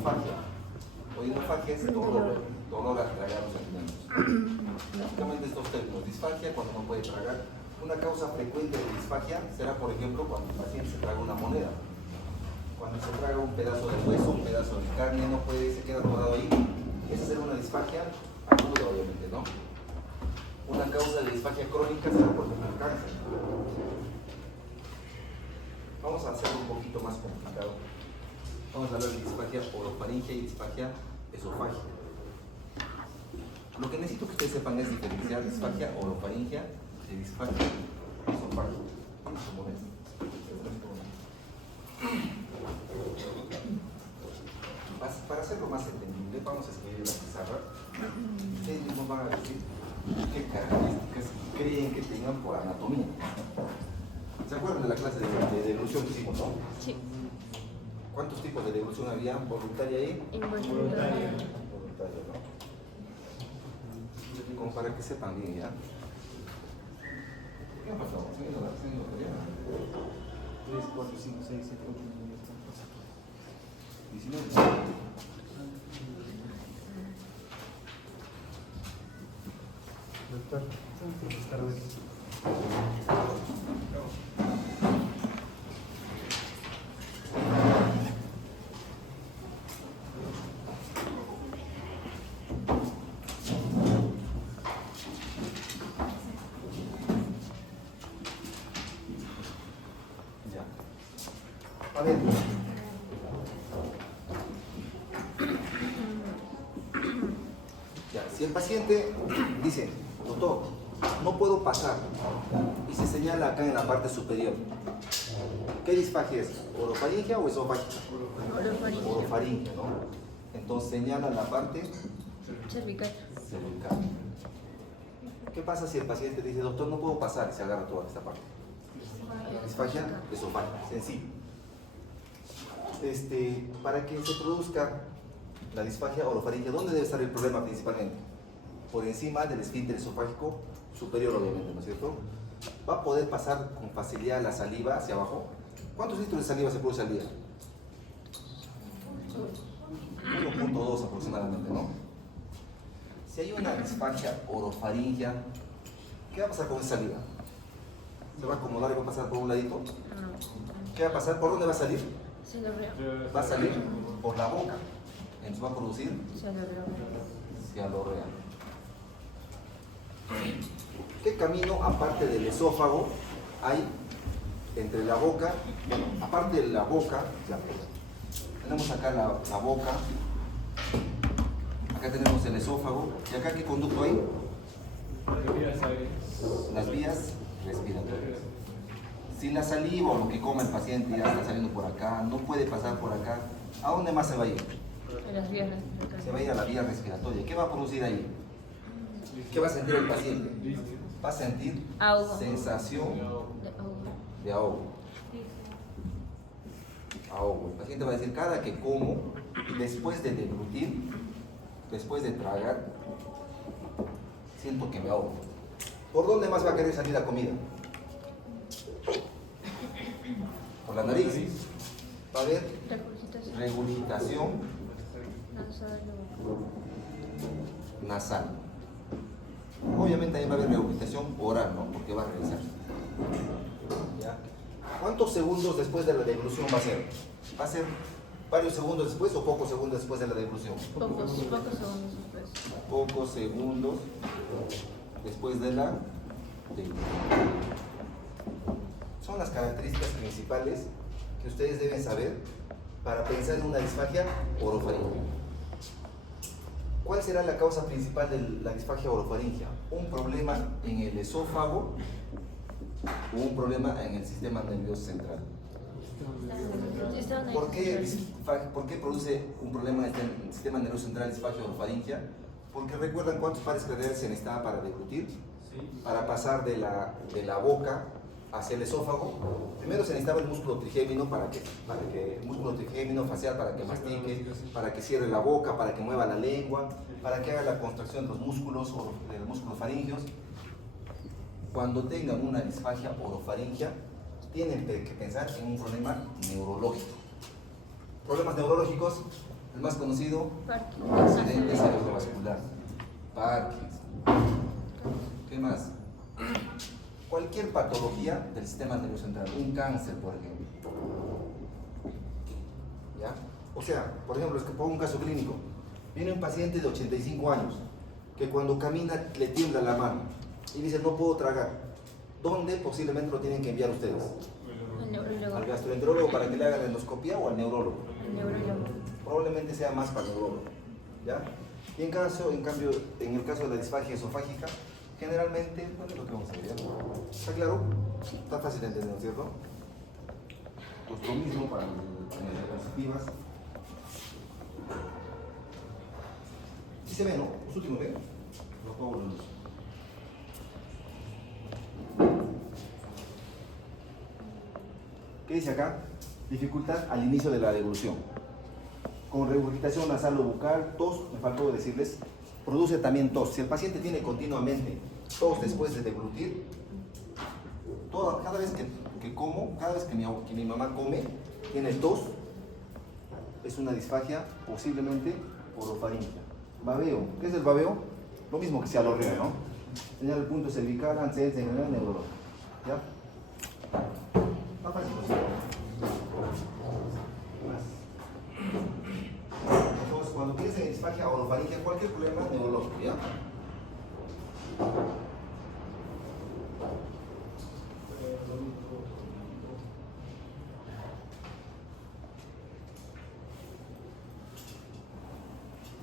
Oinofagia. Oinofagia es dolor al tragar los alimentos. Básicamente estos términos. Disfagia cuando no puede tragar. Una causa frecuente de disfagia será, por ejemplo, cuando el paciente se traga una moneda. Cuando se traga un pedazo de hueso, un pedazo de carne, no puede, se queda atorado ahí. Esa será una disfagia aguda, obviamente, ¿no? Una causa de disfagia crónica será, por ejemplo, el cáncer. Vamos a hacerlo un poquito más complicado. Vamos a hablar de disfagia orofaringia y disfagia esofágica. Lo que necesito que ustedes sepan es diferenciar disfagia orofaringia de disfagia esofágica. Como ves. Para hacerlo más entendible, vamos a escribir en la pizarra. Ustedes mismos van a decir qué características creen que tengan por anatomía. ¿Se acuerdan de la clase de deglución que hicimos, no? Sí. ¿Cuántos tipos de deglución había? ¿Voluntaria y? Involuntaria. Voluntaria, ¿no? Como para que sepan bien, ¿ya? ¿Qué ha pasado? ¿Se ha ido la tarea? 3, 4, 5, 6, 7, 8, 9, 10, 19. Doctor, buenas tardes. Ya. A ver. Ya, si el paciente dice, doctor, no puedo pasar, y se señala acá en la parte superior, ¿qué disfagia es? ¿Orofaringia o esofágica? Orofaringia. Orofaringia, ¿no? Entonces señala la parte Cervical. cervical. ¿Qué pasa si el paciente dice, doctor, no puedo pasar, y se agarra toda esta parte? Disfagia esofágica, sencillo. Para que se produzca la disfagia orofaringia, ¿dónde debe estar el problema principalmente? Por encima del esfínter esofágico superior, obviamente, ¿no es cierto? ¿Va a poder pasar con facilidad la saliva hacia abajo? ¿Cuántos litros de saliva se produce al día? 1.2 aproximadamente, ¿no? Si hay una disfagia orofaringia, ¿qué va a pasar con esa saliva? ¿Se va a acomodar y va a pasar por un ladito? ¿Qué va a pasar? ¿Por dónde va a salir? Se lo veo. Va a salir por la boca. Entonces va a producir Se lo veo. cialorrea. ¿Qué camino, aparte del esófago, hay entre la boca? Bueno, aparte de la boca, ya, tenemos acá la boca, acá tenemos el esófago, y acá ¿qué conducto hay? Las vías respiratorias. Si la saliva o lo que coma el paciente ya está saliendo por acá, no puede pasar por acá, ¿a dónde más se va a ir? En las vías respiratorias. Se va a ir a la vía respiratoria. ¿Qué va a producir ahí? ¿Qué va a sentir el paciente? Va a sentir Ahogo. sensación De ahogo. de ahogo. Ahogo. El paciente va a decir, cada que como, después de deglutir, después de tragar, siento que me ahogo. ¿Por dónde más va a querer salir la comida? Por la nariz. Va a haber Regurgitación. regurgitación Nasal. nasal. Obviamente ahí va a haber regurgitación oral, ¿no? Porque va a regresar. ¿Ya? ¿Cuántos segundos después de la deglución va a ser? ¿Va a ser varios segundos después o pocos segundos después de la deglución? Pocos segundos después. Pocos segundos después de la deglución. Son las características principales que ustedes deben saber para pensar en una disfagia orofaringia. ¿Cuál será la causa principal de la disfagia orofaringia? Un problema en el esófago o un problema en el sistema nervioso central. ¿Por qué produce un problema en el sistema nervioso central disfagia orofaringia? Porque recuerdan cuántos pares craneales se necesitaba para deglutir, para pasar de la boca hacia el esófago. Primero se necesitaba el músculo trigémino para que el músculo trigémino facial para que mastique, para que cierre la boca, para que mueva la lengua, para que haga la contracción de los músculos o de los músculos faringios. Cuando tengan una disfagia orofaringia, tienen que pensar en un problema neurológico. Problemas neurológicos, El más conocido, Parkinson. accidente cerebrovascular. Parkinson. ¿Qué más? Cualquier patología del sistema nervioso central, un cáncer, por ejemplo. ¿Ya? O sea, por ejemplo, es que pongo un caso clínico. Viene un paciente de 85 años que cuando camina le tiembla la mano y dice no puedo tragar. ¿Dónde posiblemente lo tienen que enviar ustedes? El neurólogo. ¿Al gastroenterólogo para que le haga la endoscopia o al neurólogo? El neurólogo. Probablemente sea más para el neurólogo. ¿Ya? Y en cambio, en el caso de la disfagia esofágica, generalmente, bueno, es lo que vamos a ver. ¿Está claro? Está fácil de entender, ¿no es cierto? Pues lo mismo para las diapositivas. Sí se ve, ¿no? Los últimos, ¿ven? Los juegos los. ¿Qué dice acá? Dificultad al inicio de la devolución. Con regurgitación nasal o bucal, tos, me faltó decirles, produce también tos. Si el paciente tiene continuamente tos después de deglutir, cada vez que como, cada vez que mi mamá come, tiene tos, es una disfagia posiblemente orofaringia. Babeo, ¿qué es el babeo? Lo mismo que cialorrea, ¿no? Señala el punto cervical, antecedentes en general, neurológico. ¿Ya? Está fácil, ¿no? Entonces, cuando piensen en disfagia orofaringia, cualquier problema neurológico, ¿ya?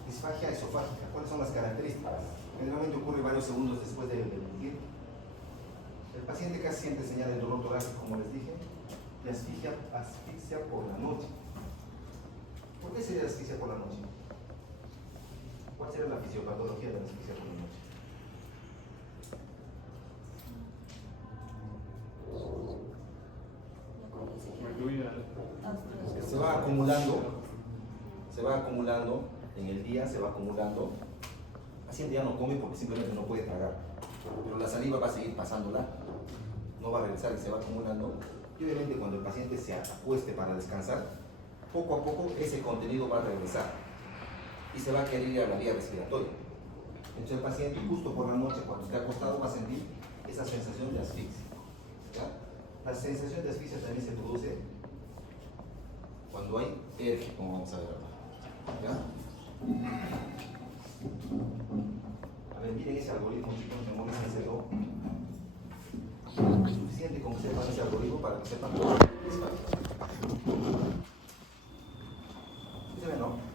Disfagia esofágica, ¿cuáles son las características? Generalmente ocurre varios segundos después de deglutir. El paciente casi siempre señala el dolor torácico, como les dije, y asfixia por la noche. ¿Por qué sería asfixia por la noche? ¿Cuál sería la fisiopatología de la asfixia por la noche? Se va acumulando en el día, se va acumulando. El paciente ya no come porque simplemente no puede tragar, pero la saliva va a seguir pasándola, no va a regresar y se va acumulando. Y obviamente cuando el paciente se acueste para descansar, poco a poco ese contenido va a regresar y se va a querer ir a la vía respiratoria. Entonces el paciente justo por la noche cuando esté acostado va a sentir esa sensación de asfixia. ¿Ya? La sensación de asfixia también se produce cuando hay ERG, como vamos a ver ahora. ¿Ya? A ver, miren ese algoritmo, chicos, memorícenselo. Suficiente con que sepan ese algoritmo para que sepan lo que es fácil. ¿Sí se ve, no?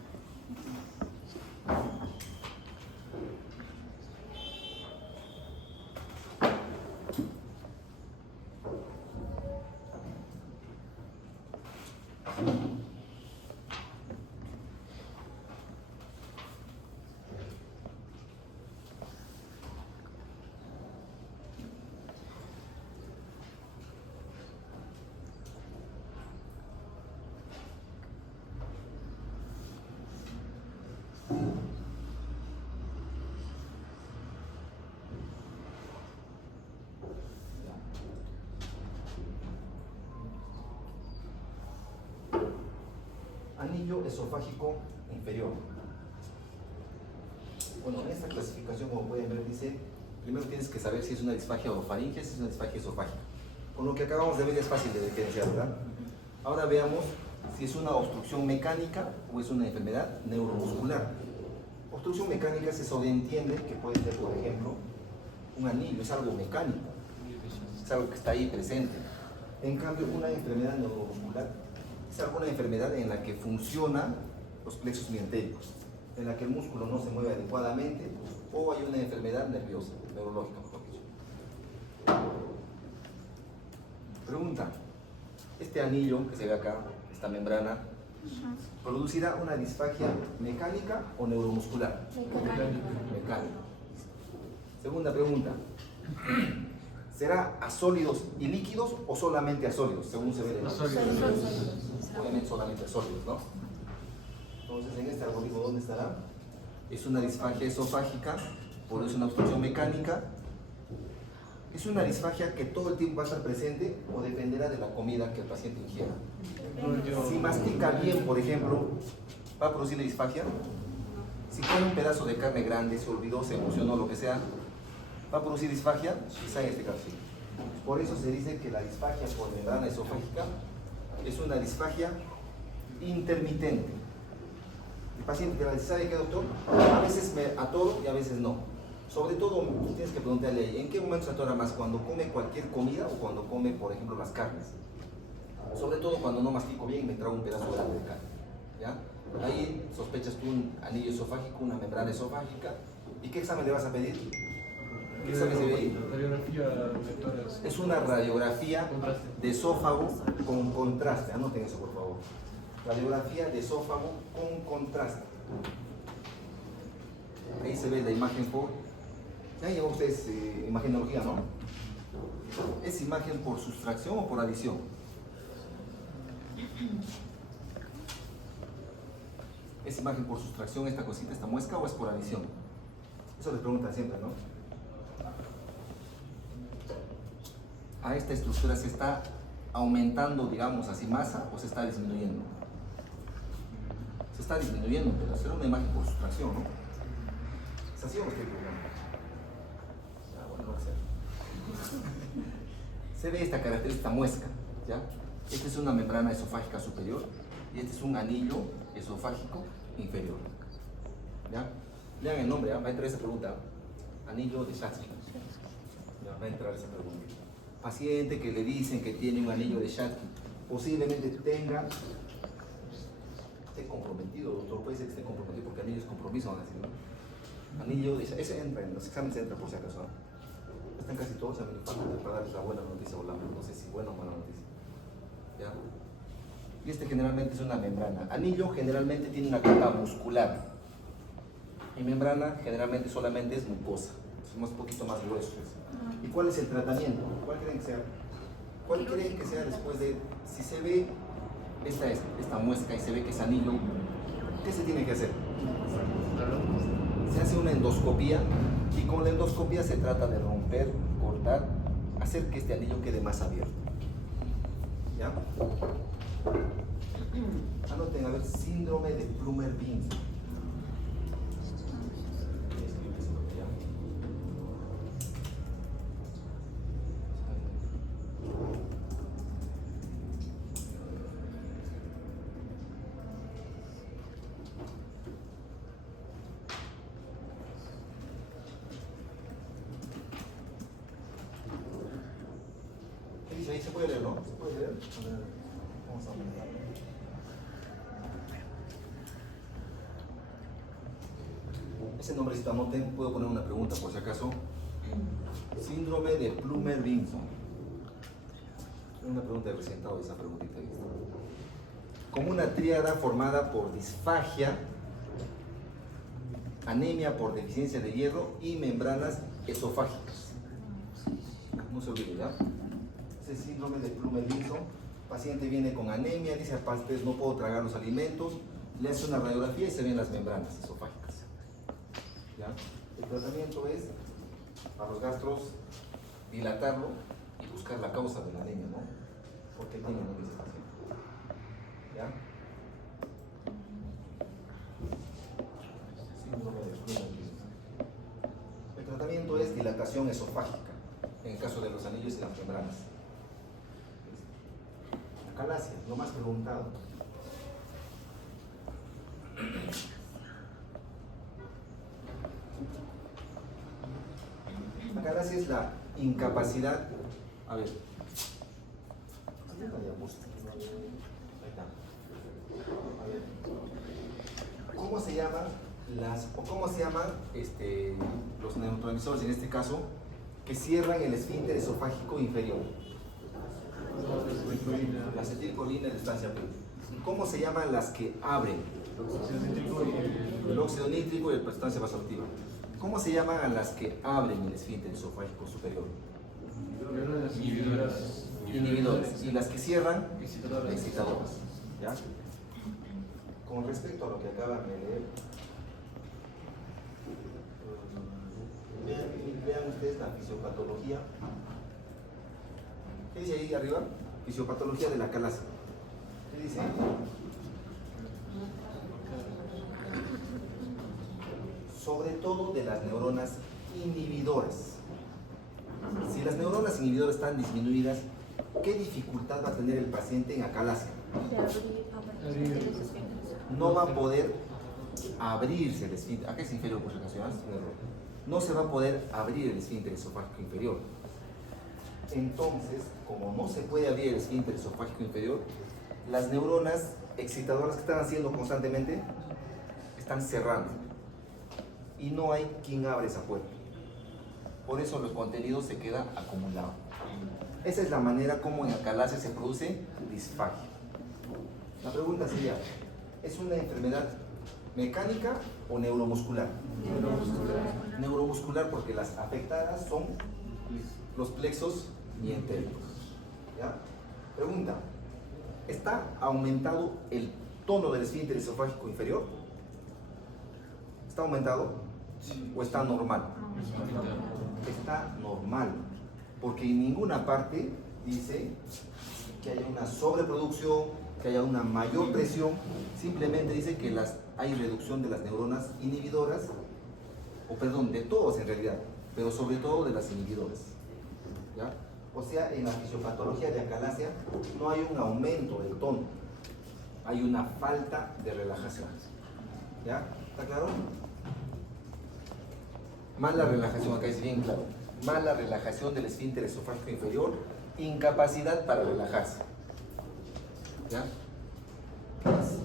Anillo esofágico inferior. Bueno, en esta clasificación, como pueden ver, dice, primero tienes que saber si es una disfagia orofaringia, si es una disfagia esofágica. Con lo que acabamos de ver es fácil de diferenciar, ¿verdad? Ahora veamos si es una obstrucción mecánica o es una enfermedad neuromuscular. Obstrucción mecánica se sobreentiende que puede ser, por ejemplo, un anillo, es algo mecánico, es algo que está ahí presente. En cambio, una enfermedad neuromuscular es alguna enfermedad en la que funcionan los plexos mientéricos, en la que el músculo no se mueve adecuadamente, o hay una enfermedad nerviosa, neurológica, mejor dicho. Pregunta, ¿este anillo que se ve acá, esta membrana, producirá una disfagia mecánica o neuromuscular? Mecánica. Segunda pregunta, ¿será a sólidos y líquidos o solamente a sólidos, según se ve en la obviamente solamente a sólidos, ¿no? Entonces, en este algoritmo, ¿dónde estará? Es una disfagia esofágica, por eso una obstrucción mecánica. Es una disfagia que todo el tiempo va a estar presente o dependerá de la comida que el paciente ingiera. Si mastica bien, por ejemplo, ¿Va a producirle disfagia? Si come un pedazo de carne grande, se olvidó, se emocionó, lo que sea, ¿va a producir disfagia? Quizá en este caso sí. Por eso se dice que la disfagia por membrana esofágica es una disfagia intermitente. El paciente que la dice, ¿sabe qué, doctor? A veces me atoro y a veces no. Sobre todo, tienes que preguntarle, ¿en qué momento se atora más? ¿Cuando come cualquier comida o cuando come, por ejemplo, las carnes? Sobre todo cuando no mastico bien y me trago un pedazo grande de carne. ¿Ya? Ahí sospechas tú un anillo esofágico, una membrana esofágica. ¿Y qué examen le vas a pedir? ¿Qué examen se ve ahí? Radiografía de tórax. Es una radiografía de esófago con contraste. Anoten eso, por favor. Radiografía de esófago con contraste. Ahí se ve la imagen por... Ya llevó ustedes imagenología, ¿no? ¿Es imagen por sustracción o por adición? ¿Es imagen por sustracción esta cosita, esta muesca, o es por adición? Eso les preguntan siempre, ¿no? A esta estructura se está aumentando, digamos así, masa, o se está disminuyendo. Se está disminuyendo, pero será una imagen por sustracción, ¿no? ¿Es así o no estoy preguntando? Ya, bueno, no sé. Se ve esta característica muesca, ¿ya? Esta es una membrana esofágica superior y este es un anillo esofágico inferior. ¿Ya? Lean el nombre, ¿ya? Va a entrar esa pregunta. Anillo de Schatzky. Ya, va a entrar esa pregunta. Paciente que le dicen que tiene un anillo de Schatzky, posiblemente esté comprometido, doctor, puede ser que esté comprometido porque anillo es compromiso, van a decir, ¿no? Anillo de Schatzky, ese entra, en los exámenes entra por si acaso, ¿no? Están casi todos a mi falta para darles la buena noticia o la, no sé si buena o mala noticia. ¿Ya? Y este generalmente es una membrana. Anillo generalmente tiene una capa muscular. Y membrana generalmente solamente es mucosa. Es un poquito más grueso. ¿Y cuál es el tratamiento? ¿Cuál creen que sea? ¿Cuál creen que sea después de, si se ve esta muesca y se ve que es anillo, qué se tiene que hacer? Se hace una endoscopía y con la endoscopía se trata de romper, cortar, hacer que este anillo quede más abierto. ¿Ya? Anoten, a ver, síndrome de Plummer-Vinson. ¿Qué dice ahí? ¿Se puede leer, no? ¿Se puede leer? Vamos a aumentar. Ese nombrecito, anoten, puedo poner una pregunta por si acaso. Síndrome de Plummer-Vinson. Una pregunta de recién dado, esa preguntita ahí. Como una tríada formada por disfagia, anemia por deficiencia de hierro y membranas esofágicas. No se olvide, ¿ya? Ese síndrome de Plummer-Vinson, paciente viene con anemia, dice, aparte no puedo tragar los alimentos, le hace una radiografía y se ven las membranas esofágicas. ¿Ya? El tratamiento es, para los gastros, dilatarlo y buscar la causa de la anemia, ¿no? Porque tiene anemia ese paciente. ¿Ya? Síndrome de Plummer-Vinson. El tratamiento es dilatación esofágica, en el caso de los anillos y las membranas. La calasia, lo más preguntado. La calasia es la incapacidad. A ver. Ahí está. A ver. ¿Cómo se llaman los neurotransmisores en este caso que cierran el esfínter esofágico inferior? La acetilcolina y la estancia P. ¿Cómo se llaman las que abren? El óxido nítrico y la sustancia vasoactiva. ¿Cómo se llaman a las que abren el esfínter esofágico superior? Inhibidores. Y las que cierran, excitadoras. ¿Ya? Con respecto a lo que acaban de leer, vean ustedes la fisiopatología. ¿Qué dice ahí arriba? Fisiopatología de la calasia. ¿Qué dice? sobre todo de las neuronas inhibidoras. Si las neuronas inhibidoras están disminuidas, ¿qué dificultad va a tener el paciente en acalasia? De abrir de los esfínteres. No va a poder abrirse el esfínter. Acá es inferior, por si acaso, ¿es un error? No se va a poder abrir el esfínter esofágico inferior. Entonces, como no se puede abrir el esfínter esofágico inferior, las neuronas excitadoras que están haciendo constantemente están cerrando y no hay quien abra esa puerta. Por eso los contenidos se quedan acumulados. Esa es la manera como en acalasia se produce disfagia. La pregunta sería, ¿es una enfermedad mecánica o neuromuscular? Neuromuscular porque las afectadas son los plexos mientéricos. ¿Ya? Pregunta, ¿está aumentado el tono del esfínter esofágico inferior? ¿Está aumentado? ¿O está normal? Está normal, porque en ninguna parte dice que haya una sobreproducción, que haya una mayor presión, simplemente dice que hay reducción de las neuronas inhibidoras, o perdón, de todos en realidad, pero sobre todo de las inhibidoras. ¿Ya? O sea, en la fisiopatología de acalasia no hay un aumento del tono, hay una falta de relajación. ¿Ya? ¿Está claro? Mala relajación, acá es bien claro. Mala relajación del esfínter esofágico inferior, incapacidad para relajarse. ¿Ya? ¿Qué más?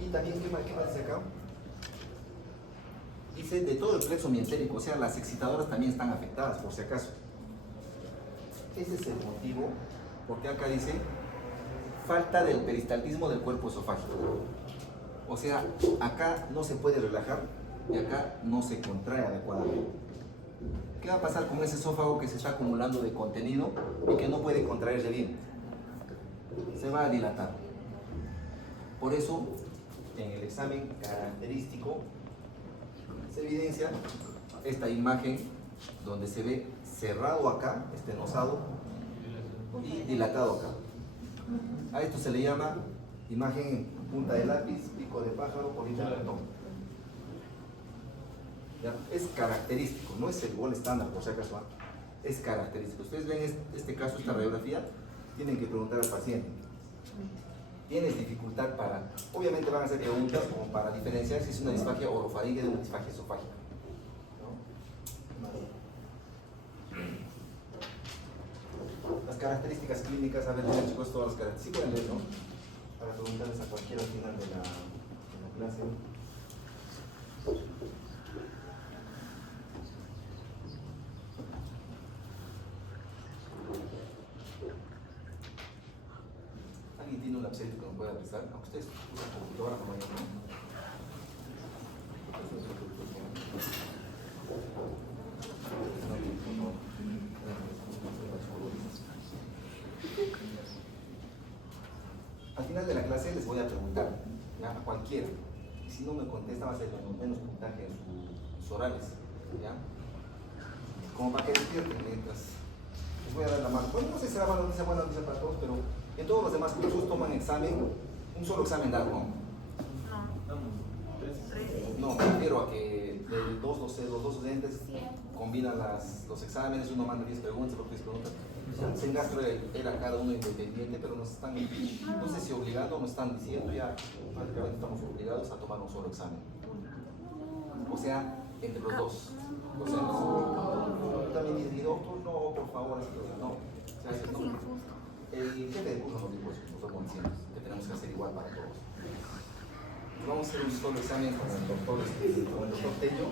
Y también, ¿qué más dice acá? Dice de todo el plexo mientérico, o sea, las excitadoras también están afectadas, por si acaso. Ese es el motivo, porque acá dice falta del peristaltismo del cuerpo esofágico. O sea, acá no se puede relajar y acá no se contrae adecuadamente. ¿Qué va a pasar con ese esófago que se está acumulando de contenido y que no puede contraerse bien? Se va a dilatar. Por eso, en el examen característico se evidencia esta imagen donde se ve cerrado acá, estenosado, y dilatado acá. A esto se le llama imagen en punta de lápiz, pico de pájaro, colita de ratón. ¿Ya? Es característico, no es el gol estándar, por si acaso, es característico. Ustedes ven este caso, esta radiografía, tienen que preguntar al paciente. ¿Tienes dificultad para...? Obviamente van a hacer preguntas como para diferenciar si es una disfagia orofaringe de una disfagia esofágica. Las características clínicas, a ver, chicos, todas las características. Sí pueden leer, ¿no? Para preguntarles a cualquiera al final de la clase. ¿Alguien tiene un lapicero que me pueda prestar? Aunque ustedes usan computadora como yo, ¿no? Al final de la clase les voy a preguntar, ¿ya? A cualquiera. Y si no me contesta va a ser menos puntaje en sus orales, ¿ya? Como para que despierten mientras les voy a dar la mano. Bueno, no sé si será buena noticia para todos, pero en todos los demás cursos toman examen, un solo examen largo, ¿no? No, me refiero a que los dos docentes combinan los exámenes, uno manda 10 preguntas, el otro 10 preguntas. En gastro era cada uno independiente, pero nos están, no sé si obligando o nos están diciendo ya, prácticamente estamos obligados a tomar un solo examen. O sea, entre los dos. O sea, yo también dije, doctor, no, por favor, no. O sea, no. El jefe de curso nos dijo eso, nos estamos diciendo que tenemos que hacer igual para todos. Vamos a hacer un solo examen con el doctor Tello.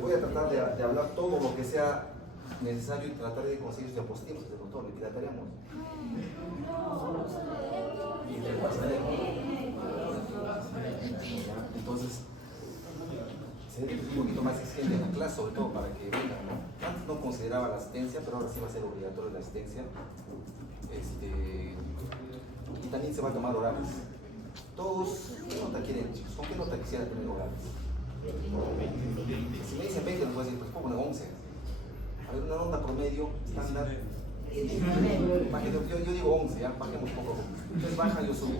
Voy a tratar de hablar todo lo que sea necesario y tratar de conseguir sus diapositivas del doctor, le pirataríamos. Y le pasaremos. Entonces, se debe un poquito más exigente en la clase, sobre todo para que vengan, ¿no? Antes no consideraba la asistencia, pero ahora sí va a ser obligatoria la asistencia. Y también se va a tomar orales. Todos, ¿qué nota quieren, chicos? ¿Con qué nota quisieran tener orales? Si me dicen 20, les voy a decir, pues pongo 11. A ver, una nota promedio, estándar. Yo digo 11, ya, bajemos un poco. Entonces baja, yo subo.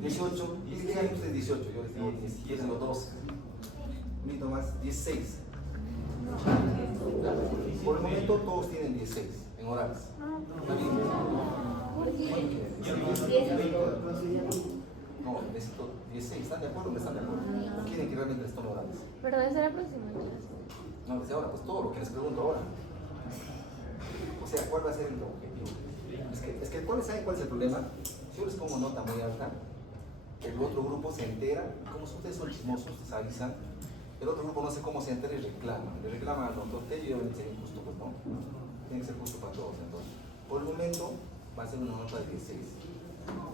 18, digan ustedes 18, yo les digo 10 en los 12. Un poquito más, 16. Por el momento todos tienen 16 en orales. ¿Está bien? No, necesito 16. ¿Están de acuerdo o no están de acuerdo? ¿O quieren que realmente les tome orales? Pero desde la próxima clase. No, desde ahora, pues todo lo que les pregunto ahora. O sea, ¿cuál va a ser el objetivo? Es que ¿saben cuál es el problema? Si yo les pongo nota muy alta, el otro grupo se entera, como ustedes son chismosos, les avisan, el otro grupo no sé cómo se entera y reclama. Le reclama al doctor Tello y debe ser injusto, pues no. Tiene que ser justo para todos, entonces. Por el momento va a ser una nota de 16.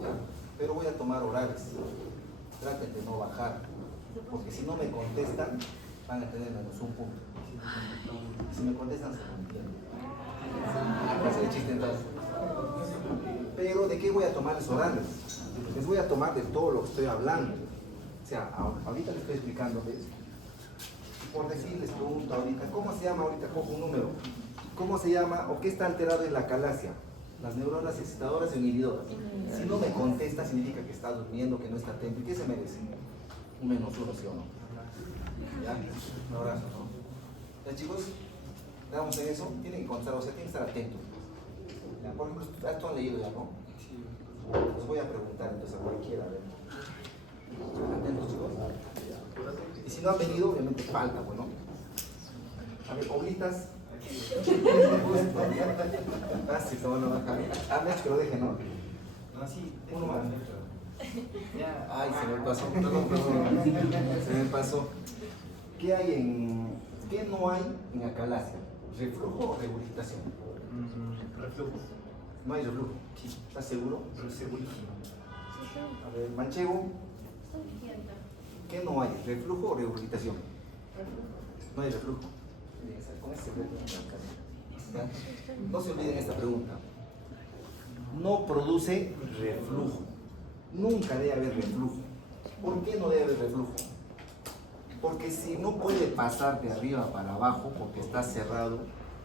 ¿Ya? Pero voy a tomar orales. Traten de no bajar, porque si no me contestan, van a tener menos un punto. Si me contestan, se entienden. Va a ser el chiste entonces. Pero ¿de qué voy a tomar los orales? Les voy a tomar de todo lo que estoy hablando. O sea, ahorita les estoy explicándoles. Por decir, les pregunto ahorita, ¿cómo se llama ahorita? Cojo un número. ¿Cómo se llama o qué está alterado en la calasia? Las neuronas excitadoras y inhibidoras. Si no me contesta, significa que está durmiendo, que no está atento. ¿Y qué se merece? Un -1, ¿sí o no? ¿Ya? Un abrazo, ¿no? ¿Ya, chicos? ¿Damos en eso? Tienen que contestar, o sea, tienen que estar atentos. ¿Ya? Por ejemplo, esto han leído ya, ¿no? Les voy a preguntar entonces a cualquiera. A ver. ¿Atentos, chicos? Y si no han venido, obviamente falta, bueno. A ver, oblitas. Así, ¿cómo no bajar? Ah, Mech, que lo deje, ¿no? No, sí, Uno más. ya. Ay, se me pasó. Perdón. Se me pasó. ¿Qué no hay en acalasia? ¿Reflujo o regurgitación? Reflujo. No hay reflujo. Sí. ¿Estás seguro? Segurísimo. A ver, manchego. ¿Qué no hay? ¿Reflujo o regurgitación? No hay reflujo. Con este ¿ya? No se olviden esta pregunta. No produce reflujo. Nunca debe haber reflujo. ¿Por qué no debe haber reflujo? Porque si no puede pasar de arriba para abajo, porque está cerrado,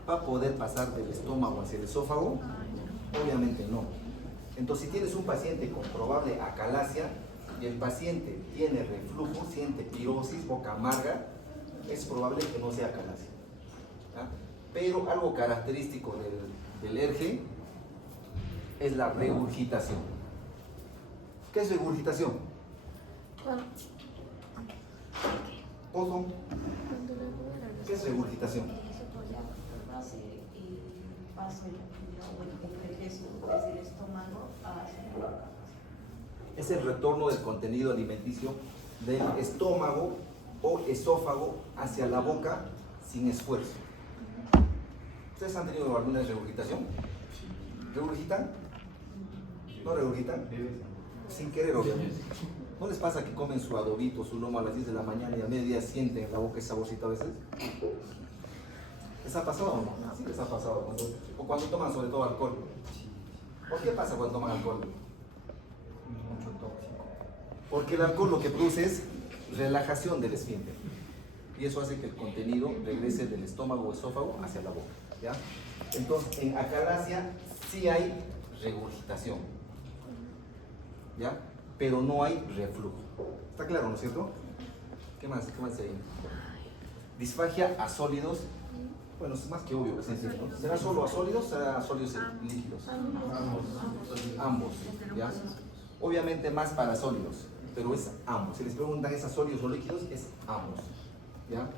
¿va a poder pasar del estómago hacia el esófago? Obviamente no. Entonces, si tienes un paciente con probable acalasia y el paciente tiene reflujo, siente pirosis, boca amarga, es probable que no sea acalasia. ¿Ya? Pero algo característico del ERGE es la regurgitación. ¿Qué es regurgitación? Pozo. ¿Qué es regurgitación? Es el retorno del contenido alimenticio del estómago o esófago hacia la boca sin esfuerzo. ¿Ustedes han tenido alguna regurgitación? ¿Regurgitan? ¿No regurgitan? Sin querer, obviamente. ¿No les pasa que comen su adobito, su lomo a las 10 de la mañana y a mediodía sienten en la boca ese saborcito a veces? ¿Les ha pasado o no? Sí les ha pasado. O cuando toman sobre todo alcohol. ¿Por qué pasa cuando toman alcohol? Mucho tóxico. Porque el alcohol lo que produce es relajación del esfínter. Y eso hace que el contenido regrese del estómago o esófago hacia la boca. ¿Ya? Entonces, en acalasia sí hay regurgitación. ¿Ya? Pero no hay reflujo. ¿Está claro, no es cierto? ¿Qué más? ¿Qué más hay? Disfagia a sólidos. Bueno, es más que obvio que es cierto. ¿Será solo a sólidos o será a sólidos líquidos? Ambos. ¿Ya? Obviamente más para sólidos, pero es ambos. Si les preguntan, ¿es a sólidos o líquidos? Es ambos. ¿Ya?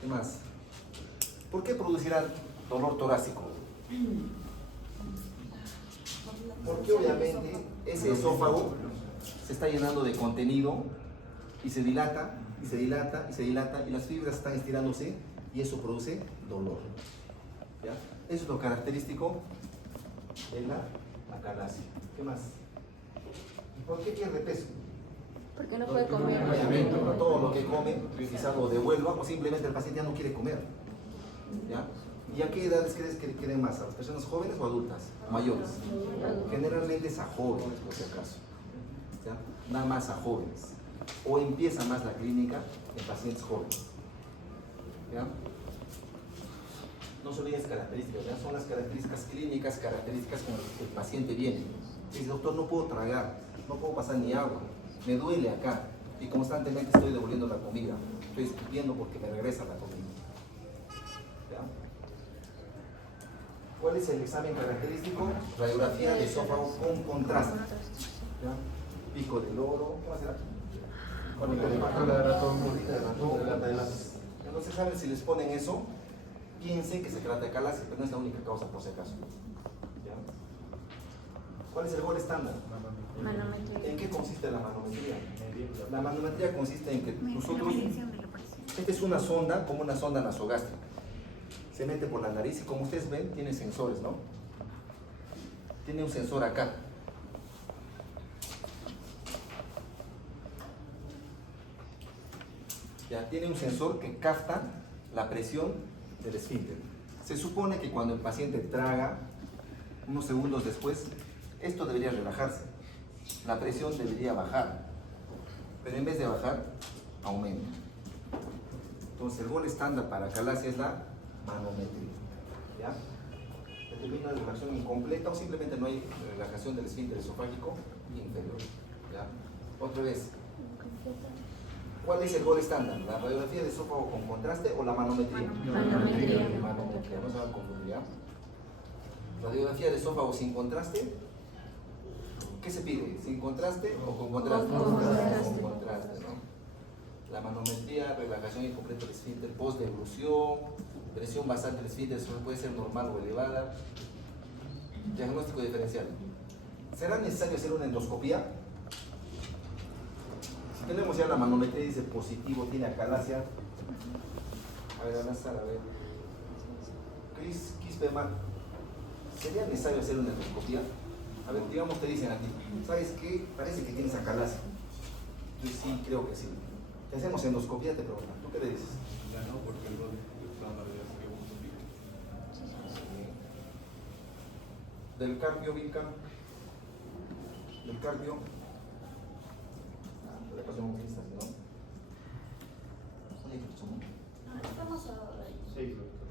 ¿Qué más? ¿Por qué producirán dolor torácico? Porque obviamente ese esófago se está llenando de contenido y se dilata, y se dilata, y se dilata, y las fibras están estirándose y eso produce dolor. ¿Ya? Eso es lo característico de la acalasia. ¿Qué más? ¿Por qué pierde peso? Porque no puede comer. Obviamente, todo lo que come quizás lo devuelva o simplemente el paciente ya no quiere comer. ¿Ya? ¿Y a qué edades crees que quieren más? ¿A las personas jóvenes o adultas? Mayores. Generalmente es a jóvenes, por si acaso. ¿Ya? Nada más a jóvenes. O empieza más la clínica en pacientes jóvenes. ¿Ya? No se olviden las características, ¿ya? Son las características clínicas, características con las que el paciente viene. Dice, doctor, no puedo tragar. no puedo pasar ni agua, me duele acá y constantemente estoy devolviendo la comida, estoy escupiendo porque me regresa la comida. ¿Ya? ¿Cuál es el examen característico? Radiografía de esófago con contraste. ¿Ya? Pico del oro, ¿cómo será? Entonces, ¿saben? Si les ponen eso, piensen que se trata de calasia, pero no es la única causa por si acaso. ¿Ya? ¿Cuál es el gol estándar? Manometría. ¿En qué consiste la manometría? La manometría consiste en que nosotros, esta es una sonda, como una sonda nasogástrica. Se mete por la nariz y como ustedes ven, tiene sensores, ¿no? Tiene un sensor acá. Ya, tiene un sensor que capta la presión del esfínter. Se supone que cuando el paciente traga, unos segundos después, esto debería relajarse. La presión debería bajar, pero en vez de bajar, aumenta. Entonces el gol estándar para calasia es la manometría. ¿Ya? Determina la relajación incompleta o simplemente no hay relajación del esfínter esofágico inferior. ¿Ya? Otra vez. ¿Cuál es el gol estándar? ¿La radiografía de esófago con contraste o la manometría? Manometría. Manometría, no se van a confundir, ¿ya? Radiografía de esófago sin contraste. ¿Qué se pide? ¿Sin contraste o con contraste? Con contraste. Con contraste, ¿no? La manometría, relajación incompleta del esfínter post-deglución, presión basal del esfínter puede ser normal o elevada. Diagnóstico diferencial. ¿Será necesario hacer una endoscopía? Si tenemos ya la manometría y dice positivo, tiene acalasia. A ver, Anastar, a ver. Chris Quispeman, ¿sería necesario hacer una endoscopía? A ver, digamos, te dicen a ti, ¿sabes qué? Parece que tienes acalasia. Yo sí, creo que sí. Te hacemos endoscopía, te preguntan, ¿tú qué le dices? Ya no, porque el gol estándar ya se quedó un poquito. Del cardio, Vilca. Del cardio. Le pasó un cristal, ¿no? Oye, ¿qué pasó? Estamos a... 6, doctor.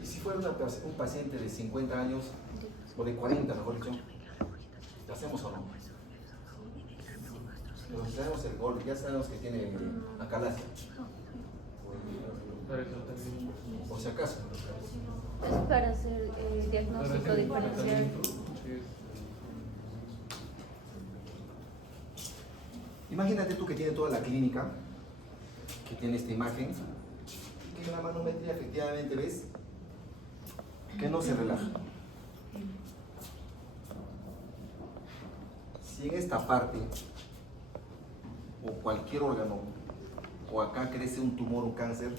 Y si fuera un paciente de 50 años, o de 40, mejor dicho, ¿le hacemos o no? Pero si sabemos el gol, ya sabemos que tiene acalasia. Por si acaso. Es para hacer diagnóstico diferencial. Imagínate tú que tiene toda la clínica, que tiene esta imagen, que en la manometría efectivamente ves que no se relaja. Si en esta parte, o cualquier órgano, o acá crece un tumor o cáncer,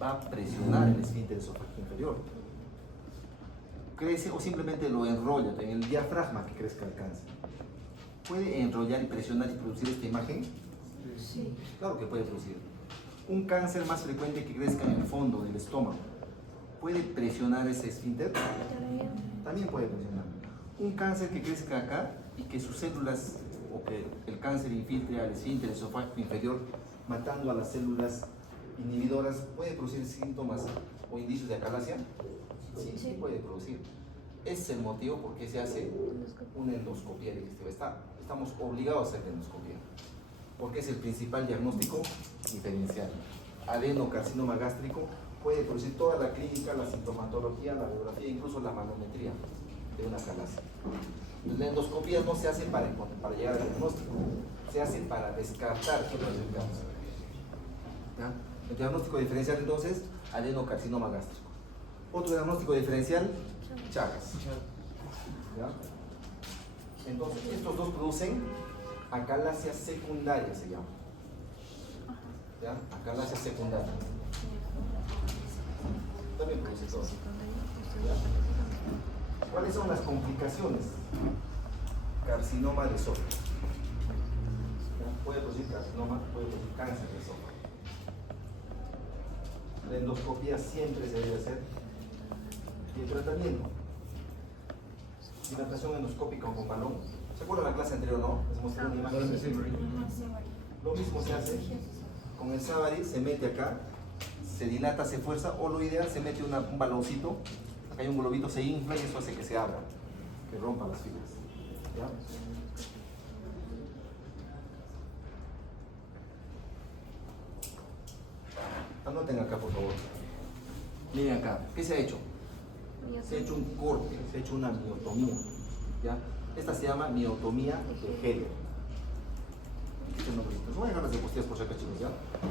va a presionar el esfínter esofágico inferior. Crece o simplemente lo enrolla en el diafragma que crezca el cáncer. ¿Puede enrollar y presionar y producir esta imagen? Sí. Claro que puede producir. Un cáncer más frecuente que crezca en el fondo del estómago, ¿puede presionar ese esfínter? También puede presionar. Un cáncer que crezca acá y que sus células, o que el cáncer infiltre al esfínter esofágico inferior, matando a las células inhibidoras, ¿puede producir síntomas o indicios de acalasia? Sí, puede producir. Ese es el motivo por qué se hace una endoscopía digestiva. Estamos obligados a hacer la endoscopía, porque es el principal diagnóstico diferencial. Adenocarcinoma gástrico puede producir toda la clínica, la sintomatología, la radiografía, incluso la manometría de una acalasia. La endoscopía no se hace para llegar al diagnóstico, se hace para descartar que no es el cáncer. ¿Ya? El diagnóstico diferencial entonces, adenocarcinoma gástrico. Otro diagnóstico diferencial, Chagas. ¿Ya? Entonces, estos dos producen acalasia secundaria, se llama. ¿Ya? Acalasia secundaria. También produce todo. ¿Ya? ¿Cuáles son las complicaciones? Carcinoma de esófago. ¿Ya? Puede producir carcinoma, puede producir cáncer de esófago. La endoscopía siempre se debe hacer. Y el tratamiento, dilatación endoscópica o con balón. ¿Se acuerdan la clase anterior, no? Les mostré una imagen. Lo mismo se hace con el Savary, se mete acá, se dilata, se fuerza, o lo ideal se mete un baloncito Acá hay un globito, se infla y eso hace que se abra, que rompa las fibras. ¿Ya? Anoten acá, por favor. Miren acá, ¿qué se ha hecho? Se ha hecho un corte, se ha hecho una miotomía. ¿Ya? Esta se llama miotomía de Heller. Este nombre. Les voy a dejar las diapositivas por si acaso, chicos, ¿ya?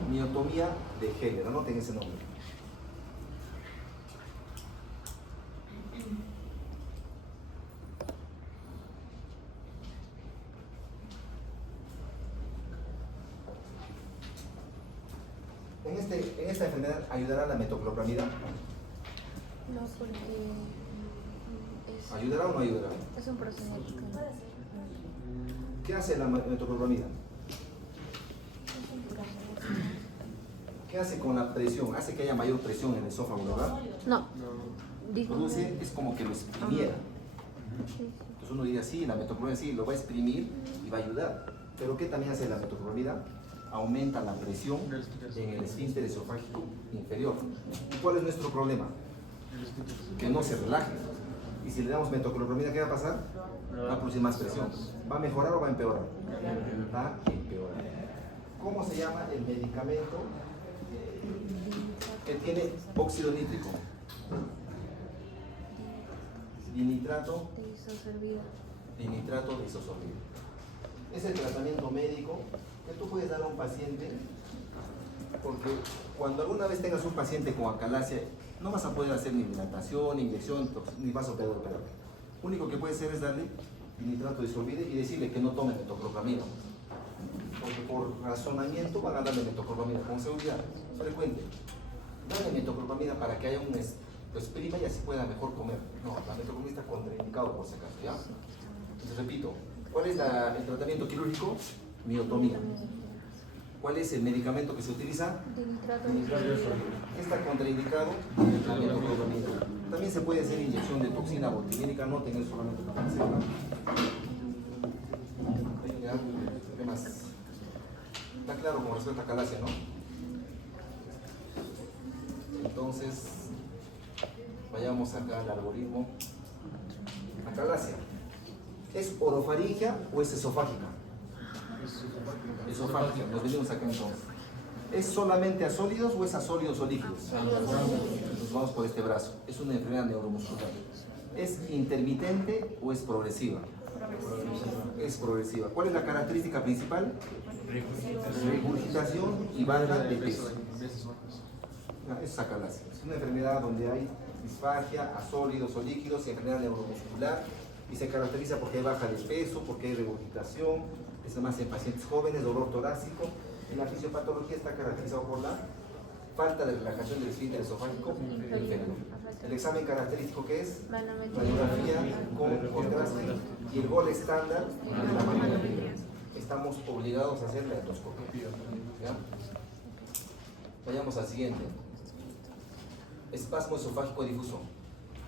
Miotomía de Heller, anoten ese nombre. En esta enfermedad ayudará la metoclopramida. No, porque ¿Ayudará o no ayudará? es un prosenético. ¿Qué hace la metoclopramida? ¿Qué hace con la presión? Hace que haya mayor presión en el esófago, ¿verdad? No. Dijo. Produce, es como que lo exprimiera. Entonces uno diría, sí, la metoclopramida sí, lo va a exprimir y va a ayudar. Pero ¿qué también hace la metoclopramida? Aumenta la presión en el esfínter esofágico inferior. ¿Y cuál es nuestro problema? Que no se relaje. Y si le damos metoclopramida, ¿qué va a pasar? Va a producir más presión. ¿Va a mejorar o va a empeorar? Va a empeorar. ¿Cómo se llama el medicamento que tiene óxido nítrico? Dinitrato de isosorbida. Es el tratamiento médico que tú puedes dar a un paciente, porque cuando alguna vez tengas un paciente con acalasia, no vas a poder hacer ni dilatación, ni inyección, ni vasoperador. Lo único que puedes hacer es darle dinitrato de isosorbida y decirle que no tome metoclopramida. Porque por razonamiento van a darle metoclopramida con seguridad frecuente. Dale metoclopramida para que haya un lo exprima y así pueda mejor comer. No, la metoclopramida está contraindicado por si acaso, ¿ya? Entonces repito, ¿cuál es el tratamiento quirúrgico? Miotomía. ¿Cuál es el medicamento que se utiliza? ¿Qué está contraindicado? La metoclopramida. También se puede hacer inyección de toxina botulinínica, no tener solamente la placenta. ¿Qué más? Está claro con respecto a acalasia, ¿no? Entonces, vayamos acá al algoritmo. Acalasia, ¿es orofaringia o es esofágica? Esofágica, nos venimos acá entonces. ¿Es solamente a sólidos o es a sólidos o líquidos? Nos vamos por este brazo. Es una enfermedad neuromuscular. ¿Es intermitente o es progresiva? Es progresiva. ¿Cuál es la característica principal? Regurgitación y baja de peso. Es acalasia. Es una enfermedad donde hay disfagia a sólidos o líquidos y enfermedad neuromuscular, y se caracteriza porque hay baja de peso, porque hay regurgitación, es más en pacientes jóvenes, dolor torácico. En la fisiopatología está caracterizado por la falta de relajación del esfínter esofágico inferior. El examen característico que es radiografía con contraste y el gol estándar es la mamografía. Estamos obligados a hacer la endoscopia. ¿Ya? Vayamos al siguiente. Espasmo esofágico difuso.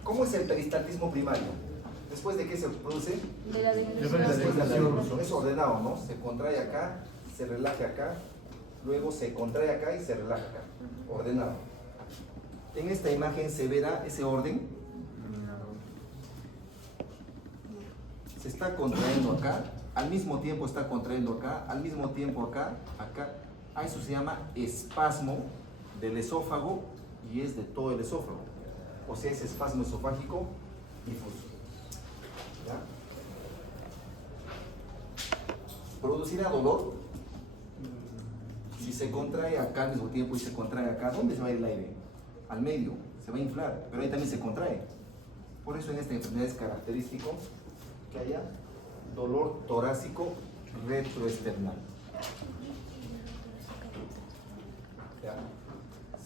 ¿Cómo es el peristaltismo primario? ¿Después de qué se produce? De la Después de la deglución. Es ordenado, ¿no? Se contrae acá, se relaja acá, luego se contrae acá y se relaja acá. Ordenado. En esta imagen se verá ese orden. Se está contrayendo acá, al mismo tiempo está contrayendo acá, al mismo tiempo acá, acá. A eso se llama espasmo del esófago y es de todo el esófago. O sea, es espasmo esofágico difuso. ¿Ya? ¿Producirá dolor? Si se contrae acá al mismo tiempo y se contrae acá, ¿dónde se va a ir el aire? Al medio, se va a inflar, pero ahí también se contrae. Por eso en esta enfermedad es característico que haya dolor torácico retroesternal. ¿Ya?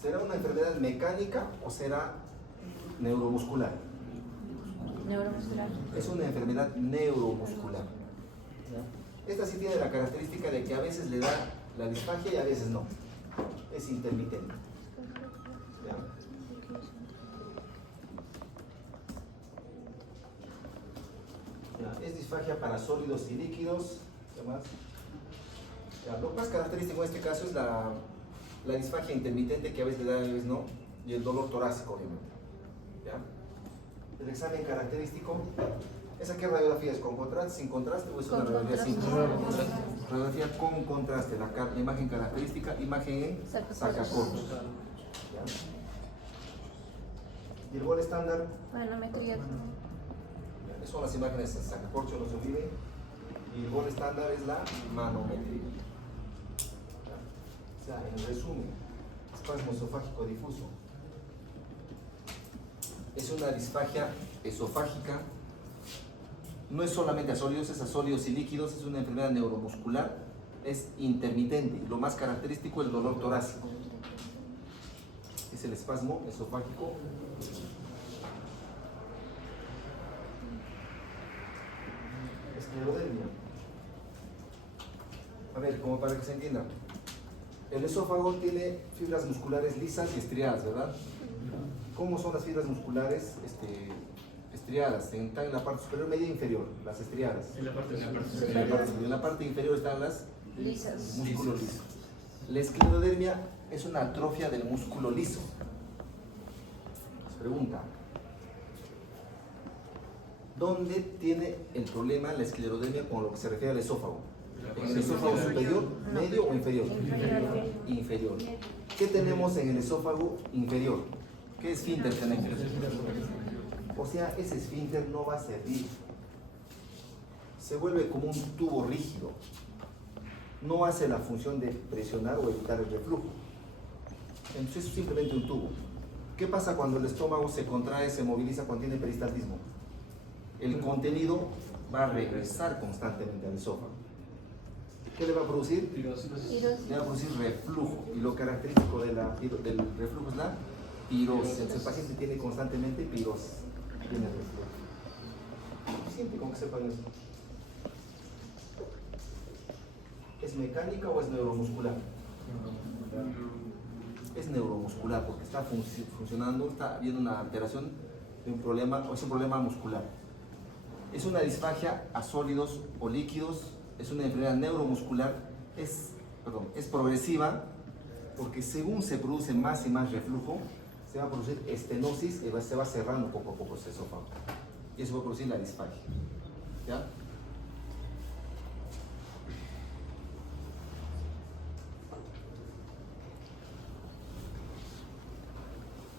¿Será una enfermedad mecánica o será neuromuscular? Neuromuscular. Es una enfermedad neuromuscular. ¿Ya? Esta sí tiene la característica de que a veces le da la disfagia y a veces no. Es intermitente. ¿Ya? Ya, es disfagia para sólidos y líquidos. ¿Qué más? Ya, lo más característico en este caso es la disfagia intermitente, que a veces le da y a veces no, y el dolor torácico, obviamente. ¿Ya? El examen característico. ¿Esa qué radiografía es? ¿Con contraste, sin contraste o es una Con radiografía sin contraste. contraste? Radiografía con contraste, la imagen característica, imagen en sacacorchos. ¿Ya? Y el gol estándar, Manometría. son las imágenes en sacacorcho, no se olviden. Y el gol estándar es la manometría. ¿Ya? O sea, en resumen, espasmo esofágico difuso es una disfagia esofágica. No es solamente a sólidos, es a sólidos y líquidos, es una enfermedad neuromuscular, es intermitente. Lo más característico es el dolor torácico. Es el espasmo esofágico. Esclerodermia. A ver, como para que se entienda. El esófago tiene fibras musculares lisas y estriadas, ¿verdad? ¿Cómo son las fibras musculares estriadas? Están en la parte superior, media e inferior, las estriadas. En la parte En la parte inferior están las Lisas. músculos lisos. La esclerodermia es una atrofia del músculo liso. Pregunta: ¿dónde tiene el problema la esclerodermia con lo que se refiere al esófago? ¿En el esófago superior, medio o inferior? Inferior. ¿Qué tenemos en el esófago inferior? ¿Qué esfínter tenemos? O sea, ese esfínter no va a servir. Se vuelve como un tubo rígido. No hace la función de presionar o evitar el reflujo. Entonces es simplemente un tubo. ¿Qué pasa cuando el estómago se contrae, se moviliza, cuando tiene peristaltismo? El contenido va a regresar constantemente al esófago. ¿Qué le va a producir? Le va a producir reflujo. Y lo característico del reflujo es la pirosis. Entonces el paciente tiene constantemente pirosis. Tiene reflujo. Suficiente con que sepan eso. ¿Es mecánica o es neuromuscular? Es neuromuscular porque está funcionando, está habiendo una alteración de un problema, o es un problema muscular. Es una disfagia a sólidos o líquidos, es una enfermedad neuromuscular, es progresiva porque según se produce más y más reflujo, se va a producir estenosis y se va cerrando poco a poco ese esófago. Y eso va a producir la disfagia. ¿Ya?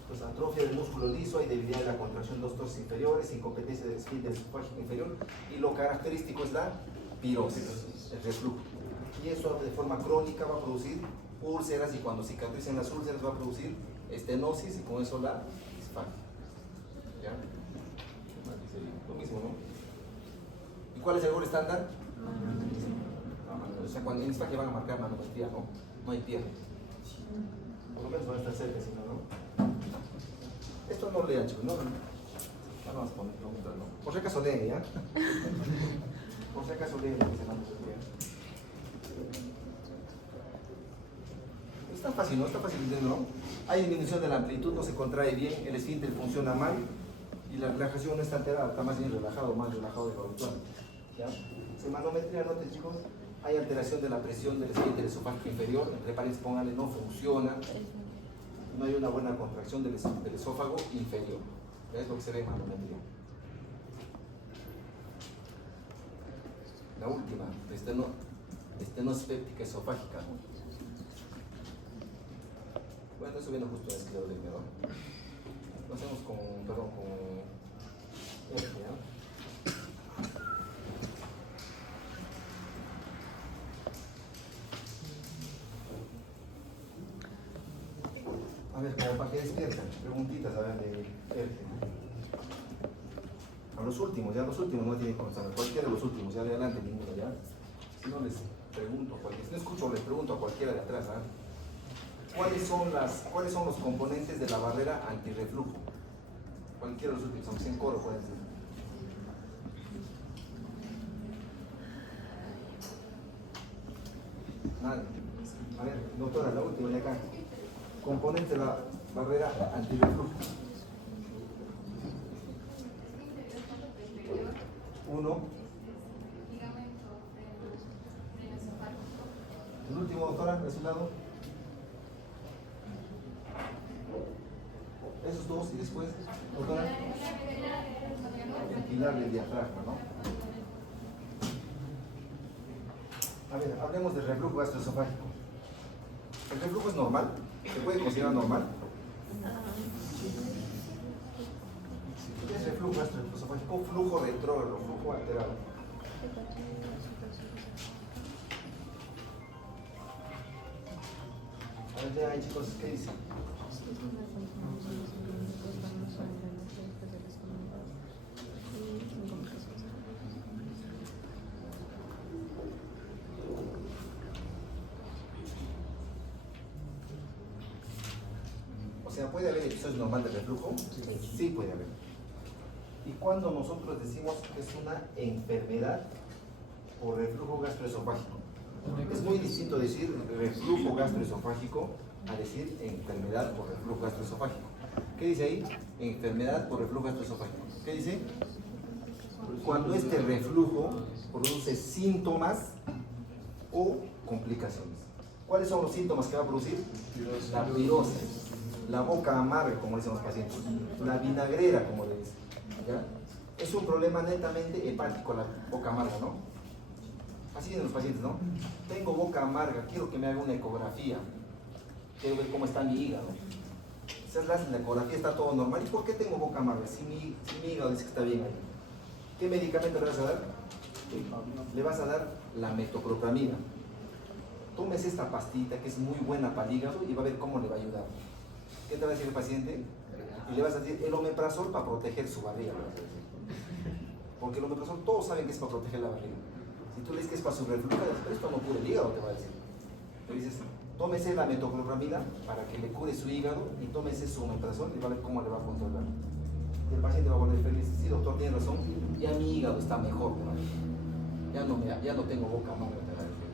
Pues atrofia del músculo liso, hay debilidad de la contracción de los torsos inferiores, incompetencia del esfínter esofágico inferior, y lo característico es la pirosis, el reflujo. Y eso de forma crónica va a producir úlceras, y cuando cicatricen las úlceras va a producir estenosis, y con eso la disfagia. ¿Ya? Lo mismo, ¿no? ¿Y cuál es el gol estándar? O sea, cuando en disfagia van a marcar manometría, ¿no? No hay pierde. Por lo menos van a estar cerca, si no, ¿no? Esto no lean, chicos, no. Vamos a poner preguntas, ¿no? Por si acaso leen, ¿ya? Por si acaso leen lo que se manda. Está fácil, ¿no? Está fácil de entender, ¿no? Hay disminución de la amplitud, no se contrae bien, el esfínter funciona mal y la relajación no está alterada, está más bien relajado, más relajado de lo habitual. ¿Ya? En manometría, noten, chicos, hay alteración de la presión del esfínter esofágico inferior, entre paréntesis pónganle, no funciona. No hay una buena contracción del esófago inferior. Es lo que se ve en manometría. La última, estenosis péptica esofágica. Bueno, eso viene justo en el esclerodermia, ¿no? Lo hacemos con ¿ya? A ver, como para que despiertan, preguntitas, a ver, de Erge. A los últimos, ya los últimos no tienen constancia, cualquiera de los últimos, ya de adelante ninguno, ya. Si no les pregunto, si no escucho, les pregunto a cualquiera de atrás, ¿ah? ¿Cuáles son los componentes de la barrera antirreflujo? Cualquiera de los últimos, aunque sea en coro, pueden ser. Nada. A ver, doctora, la última de acá. Componente de la barrera antirreflujo. 1. El último, doctora, de su lado. Esos dos y después, doctora. similar del diafragma, ¿no? A ver, hablemos del reflujo gastroesofágico. ¿El reflujo es normal? ¿Se puede considerar normal? ¿Qué es reflujo gastroesofágico? Flujo retrógrado, flujo alterado. A ver, ya, chicos, ¿qué dice? O sea, ¿puede haber episodios normales de reflujo? Sí puede haber. ¿Y cuando nosotros decimos que es una enfermedad por reflujo gastroesofágico? Es muy distinto decir reflujo gastroesofágico a decir enfermedad por reflujo gastroesofágico. ¿Qué dice ahí? Enfermedad por reflujo gastroesofágico. ¿Qué dice? Cuando este reflujo produce síntomas o complicaciones. ¿Cuáles son los síntomas que va a producir? La pirosis, la boca amarga, como dicen los pacientes, la vinagrera, como le dicen. ¿Ya? Es un problema netamente hepático la boca amarga, ¿no? Así dicen los pacientes, ¿no? Tengo boca amarga, quiero que me haga una ecografía, quiero ver cómo está mi hígado. Si hacen la ecografía, está todo normal. ¿Y por qué tengo boca amarga? Si mi hígado dice que está bien ahí. ¿Qué medicamento le vas a dar? Le vas a dar la metoclopramida. Tómese esta pastita que es muy buena para el hígado y va a ver cómo le va a ayudar. ¿Qué te va a decir el paciente? Y le vas a decir el omeprazol para proteger su barriga. Porque el omeprazol todos saben que es para proteger la barriga. Si tú le dices que es para su reflujo, esto no cura el hígado, te va a decir. Le dices, tómese la metoclopramida para que le cure su hígado y tómese su omeprazol y va a ver cómo le va a controlar. Y el paciente va a volver feliz. Sí, doctor, tiene razón, ya mi hígado está mejor, ¿no? ya no tengo boca amarga, te va a decir.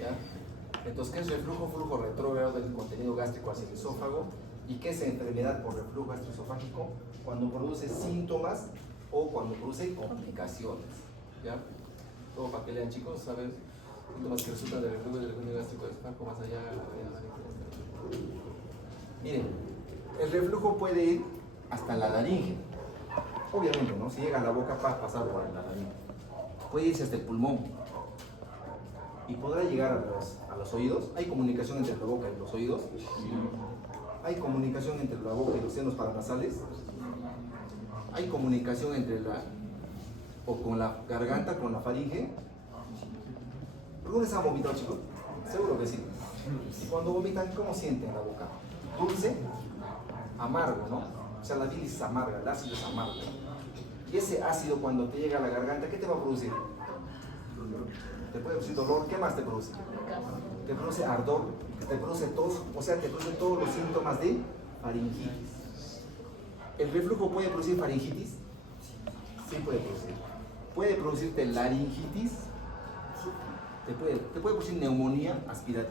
¿Ya? Entonces, ¿qué es reflujo? Flujo retrógrado del contenido gástrico hacia el esófago. ¿Y qué es enfermedad por reflujo gastroesofágico? Cuando produce síntomas o cuando produce complicaciones. ¿Ya? Todo para que lean, chicos, a ver, síntomas que resultan del reflujo del contenido gástrico esofágico más allá. Miren, el reflujo puede ir hasta la laringe. Obviamente, ¿no? Si llega a la boca, para pasar por la laringe. Puede irse hasta el pulmón. Y podrá llegar a los oídos. ¿Hay comunicación entre la boca y los oídos? ¿Hay comunicación entre la boca y los senos paranasales? ¿Hay comunicación entre con la garganta, con la faringe? ¿Algunos han vomitado, chicos? Seguro que sí. Y cuando vomitan, ¿cómo sienten la boca? Dulce, amargo, ¿no? O sea, la bilis es amarga, el ácido es amargo. Y ese ácido, cuando te llega a la garganta, ¿qué te va a producir? Te puede producir dolor. ¿Qué más te produce? Te produce ardor, te produce tos, o sea, te produce todos los síntomas de faringitis. ¿El reflujo puede producir faringitis? Sí puede producir. ¿Puede producirte laringitis? Te puede producir neumonía,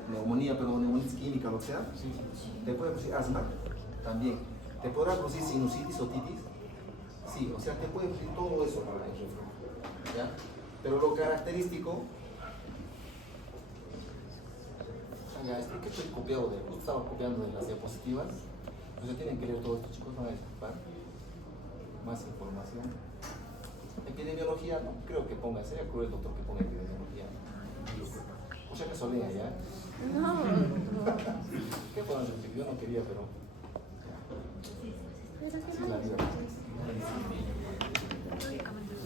neumonía química, lo que sea. Te puede producir asma, también. ¿Te podrá producir sinusitis o titis? Sí, o sea, te puede producir todo eso para el reflujo. ¿Ya? Pero lo característico... ¿Qué estoy copiando estaba copiando de las diapositivas? Pues tienen que leer todo esto, chicos, no van a disculpar. Más información. Epidemiología, no creo que ponga, sería cruel el doctor que ponga epidemiología. O sea que eso lea, ¿ya? No. ¿Qué puedo hacer? Yo no quería, pero... Así es la vida.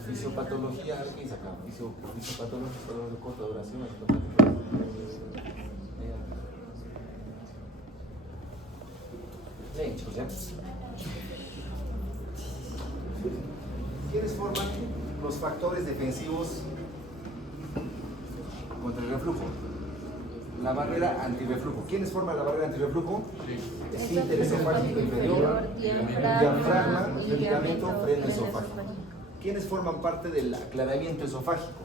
Fisiopatología, ¿qué dice acá? Fisiopatología de corta duración. Bien, chicos, ¿ya? ¿Quiénes forman los factores defensivos contra el reflujo? La barrera antirreflujo. ¿Quiénes forman la barrera antirreflujo? Esfínter esofágico inferior, diafragma y ligamento freno esofágico. ¿Quiénes forman parte del aclaramiento esofágico?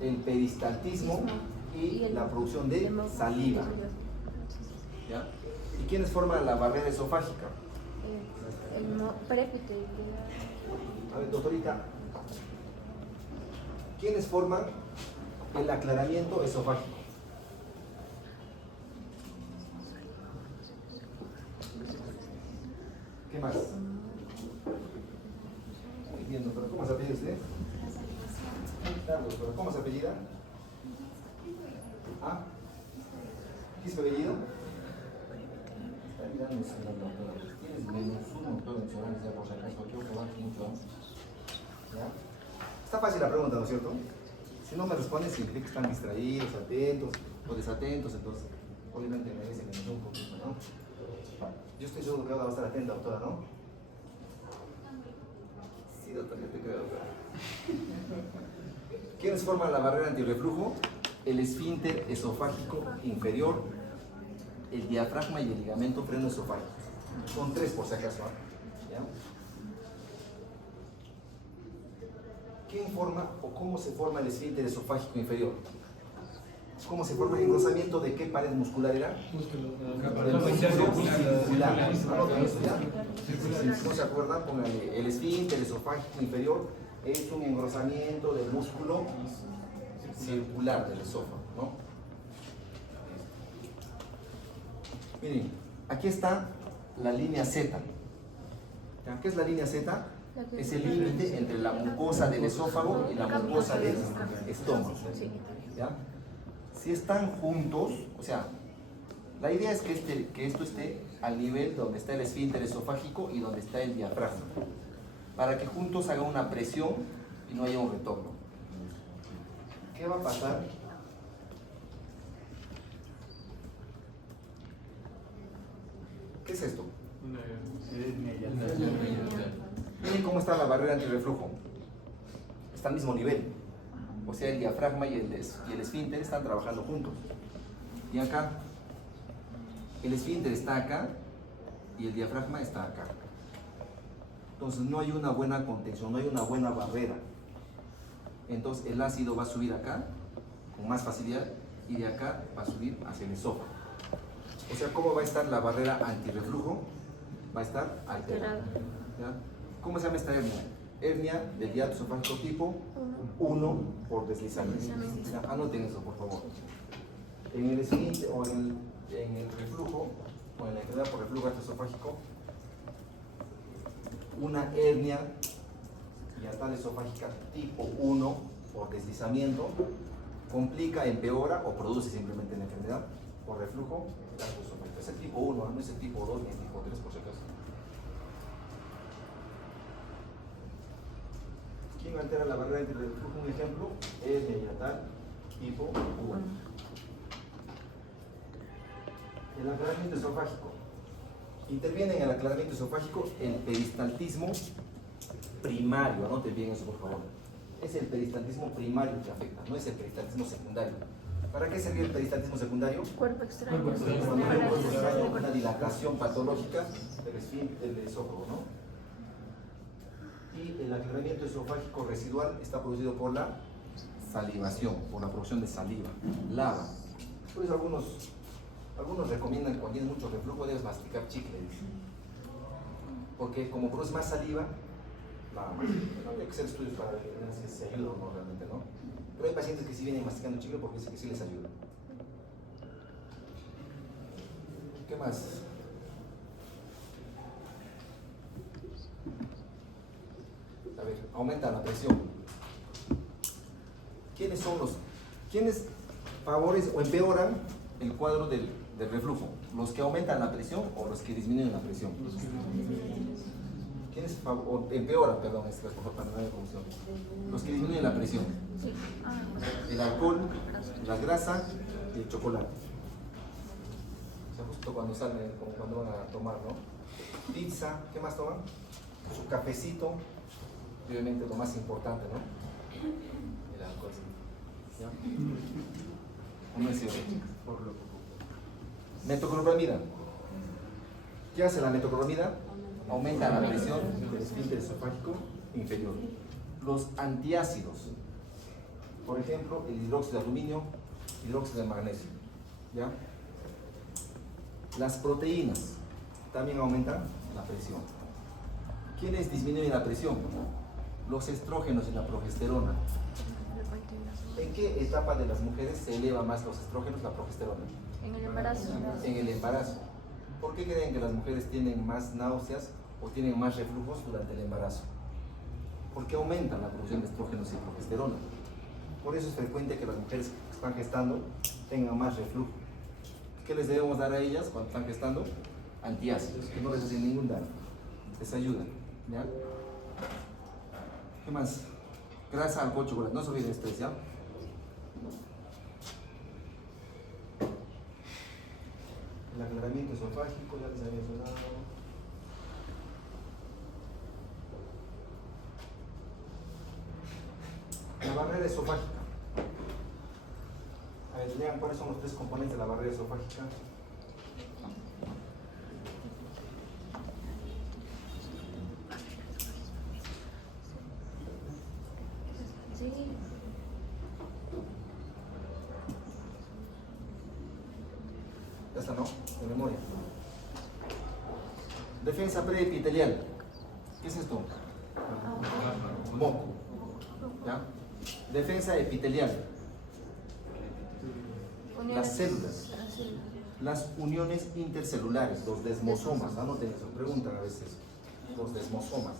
El peristaltismo y la producción de saliva. ¿Ya? ¿Y quiénes forman la barrera esofágica? El prépito. A ver, doctorita, ¿quiénes forman el aclaramiento esofágico? ¿Qué más? apellida usted? Claro, doctora. ¿Cómo se apellida? ¿Ah? ¿Qué es su apellido? Está mirando, señor doctor. Tienes menos uno, doctor, mencionar, ya por si acaso, creo que va mucho antes. ¿Ya? Está fácil la pregunta, ¿no es cierto? Si no me responden, significa que están distraídos, atentos o desatentos, entonces obviamente merecen menos un poquito, ¿no? Yo estoy seguro que ahora va a estar atenta, doctora, ¿no? Sí, doctora, yo te creo, doctora. ¿Quiénes forman la barrera antirreflujo? El esfínter esofágico inferior, el diafragma y el ligamento frenoesofágico. Son tres por si acaso, ¿ya? ¿Quién forma o cómo se forma el esfínter esofágico inferior? ¿Cómo se forma el engrosamiento de qué pared muscular era? Del músculo circular. Anoten eso, ¿ya? Si no se acuerdan, pónganle. El esfínter esofágico inferior es un engrosamiento del músculo circular del esófago, ¿no? Miren, aquí está la línea Z. ¿Ya? ¿Qué es la línea Z? Es el límite entre la mucosa del esófago y la mucosa del estómago. ¿Ya? Si están juntos, o sea, la idea es que esto esté al nivel donde está el esfínter esofágico y donde está el diafragma, para que juntos hagan una presión y no haya un retorno. ¿Qué va a pasar? ¿Qué es esto? Miren cómo está la barrera antirreflujo. Está al mismo nivel. O sea, el diafragma y el esfínter están trabajando juntos. Y acá, el esfínter está acá y el diafragma está acá. Entonces no hay una buena contención, no hay una buena barrera. Entonces el ácido va a subir acá con más facilidad y de acá va a subir hacia el esófago. O sea, ¿cómo va a estar la barrera antirreflujo? Va a estar alterada. ¿Ya? ¿Cómo se llama esta hernia? Hernia del hiato esofágico tipo 1 por deslizamiento. Anoten eso, por favor. En el esfínter o en el reflujo, o en la enfermedad por reflujo esofágico, una hernia hiatal esofágica tipo 1 por deslizamiento complica, empeora o produce simplemente la enfermedad por reflujo gastroesofágico. Es el tipo 1, no es el tipo 2 ni el tipo 3 por si acaso. ¿Quién altera la barrera entre el reflujo? Un ejemplo, hernia hiatal tipo 1. El aclaramiento esofágico. Interviene en el aclaramiento esofágico el peristaltismo primario. Anoten bien eso, por favor. Es el peristaltismo primario que afecta, no es el peristaltismo secundario. ¿Para qué servía el peristaltismo secundario? Cuerpo extraño. Cuando hay una dilatación patológica del esfínter del esófago, ¿no? Y el aclaramiento esofágico residual está producido por la salivación, por la producción de saliva, lava. Por eso algunos recomiendan que cuando tienes mucho reflujo debes masticar chicle, porque como produce más saliva, nada más. No hay que hacer estudios para ver si se ayuda o no realmente, ¿no? Pero hay pacientes que sí vienen masticando chicle porque dicen que sí les ayuda. ¿Qué más? A ver, aumenta la presión. ¿Quiénes favorecen o empeoran el cuadro del reflujo? ¿Los que aumentan la presión o los que disminuyen la presión? ¿Quiénes empeoran, perdón, es para no haya confusión? Los que disminuyen la presión. El alcohol, la grasa y el chocolate. O sea, justo cuando salen, como cuando van a tomar, ¿no? Pizza, ¿qué más toman? Su cafecito, obviamente lo más importante, ¿no? El alcohol. ¿Ya? ¿Cómo es eso? Metoclopramida. ¿Qué hace la metoclopramida? Aumenta la presión del esfínter esofágico inferior. Los antiácidos, por ejemplo, el hidróxido de aluminio, hidróxido de magnesio. ¿Ya? Las proteínas también aumentan la presión. ¿Quiénes disminuyen la presión? Los estrógenos y la progesterona. ¿En qué etapa de las mujeres se eleva más los estrógenos y la progesterona? En el embarazo. En el embarazo. ¿Por qué creen que las mujeres tienen más náuseas o tienen más reflujos durante el embarazo? porque aumentan la producción de estrógenos y progesterona. Por eso es frecuente que las mujeres que están gestando tengan más reflujo. ¿Qué les debemos dar a ellas cuando están gestando? Antiácidos, que no les hacen ningún daño, les ayudan. ¿Ya? ¿Qué más? Grasa, alcohol, chocolate, no se olviden esto, ¿ya? El aclaramiento esofágico, ya les había mencionado. La barrera esofágica. A ver, lean cuáles son los tres componentes de la barrera esofágica. Sí. Ya está, ¿no? De memoria. Defensa preepitelial. ¿Qué es esto? Moco. ¿Ya? Defensa epitelial. Las células. Las uniones intercelulares, los desmosomas. Anoten eso, preguntan a veces. Los desmosomas.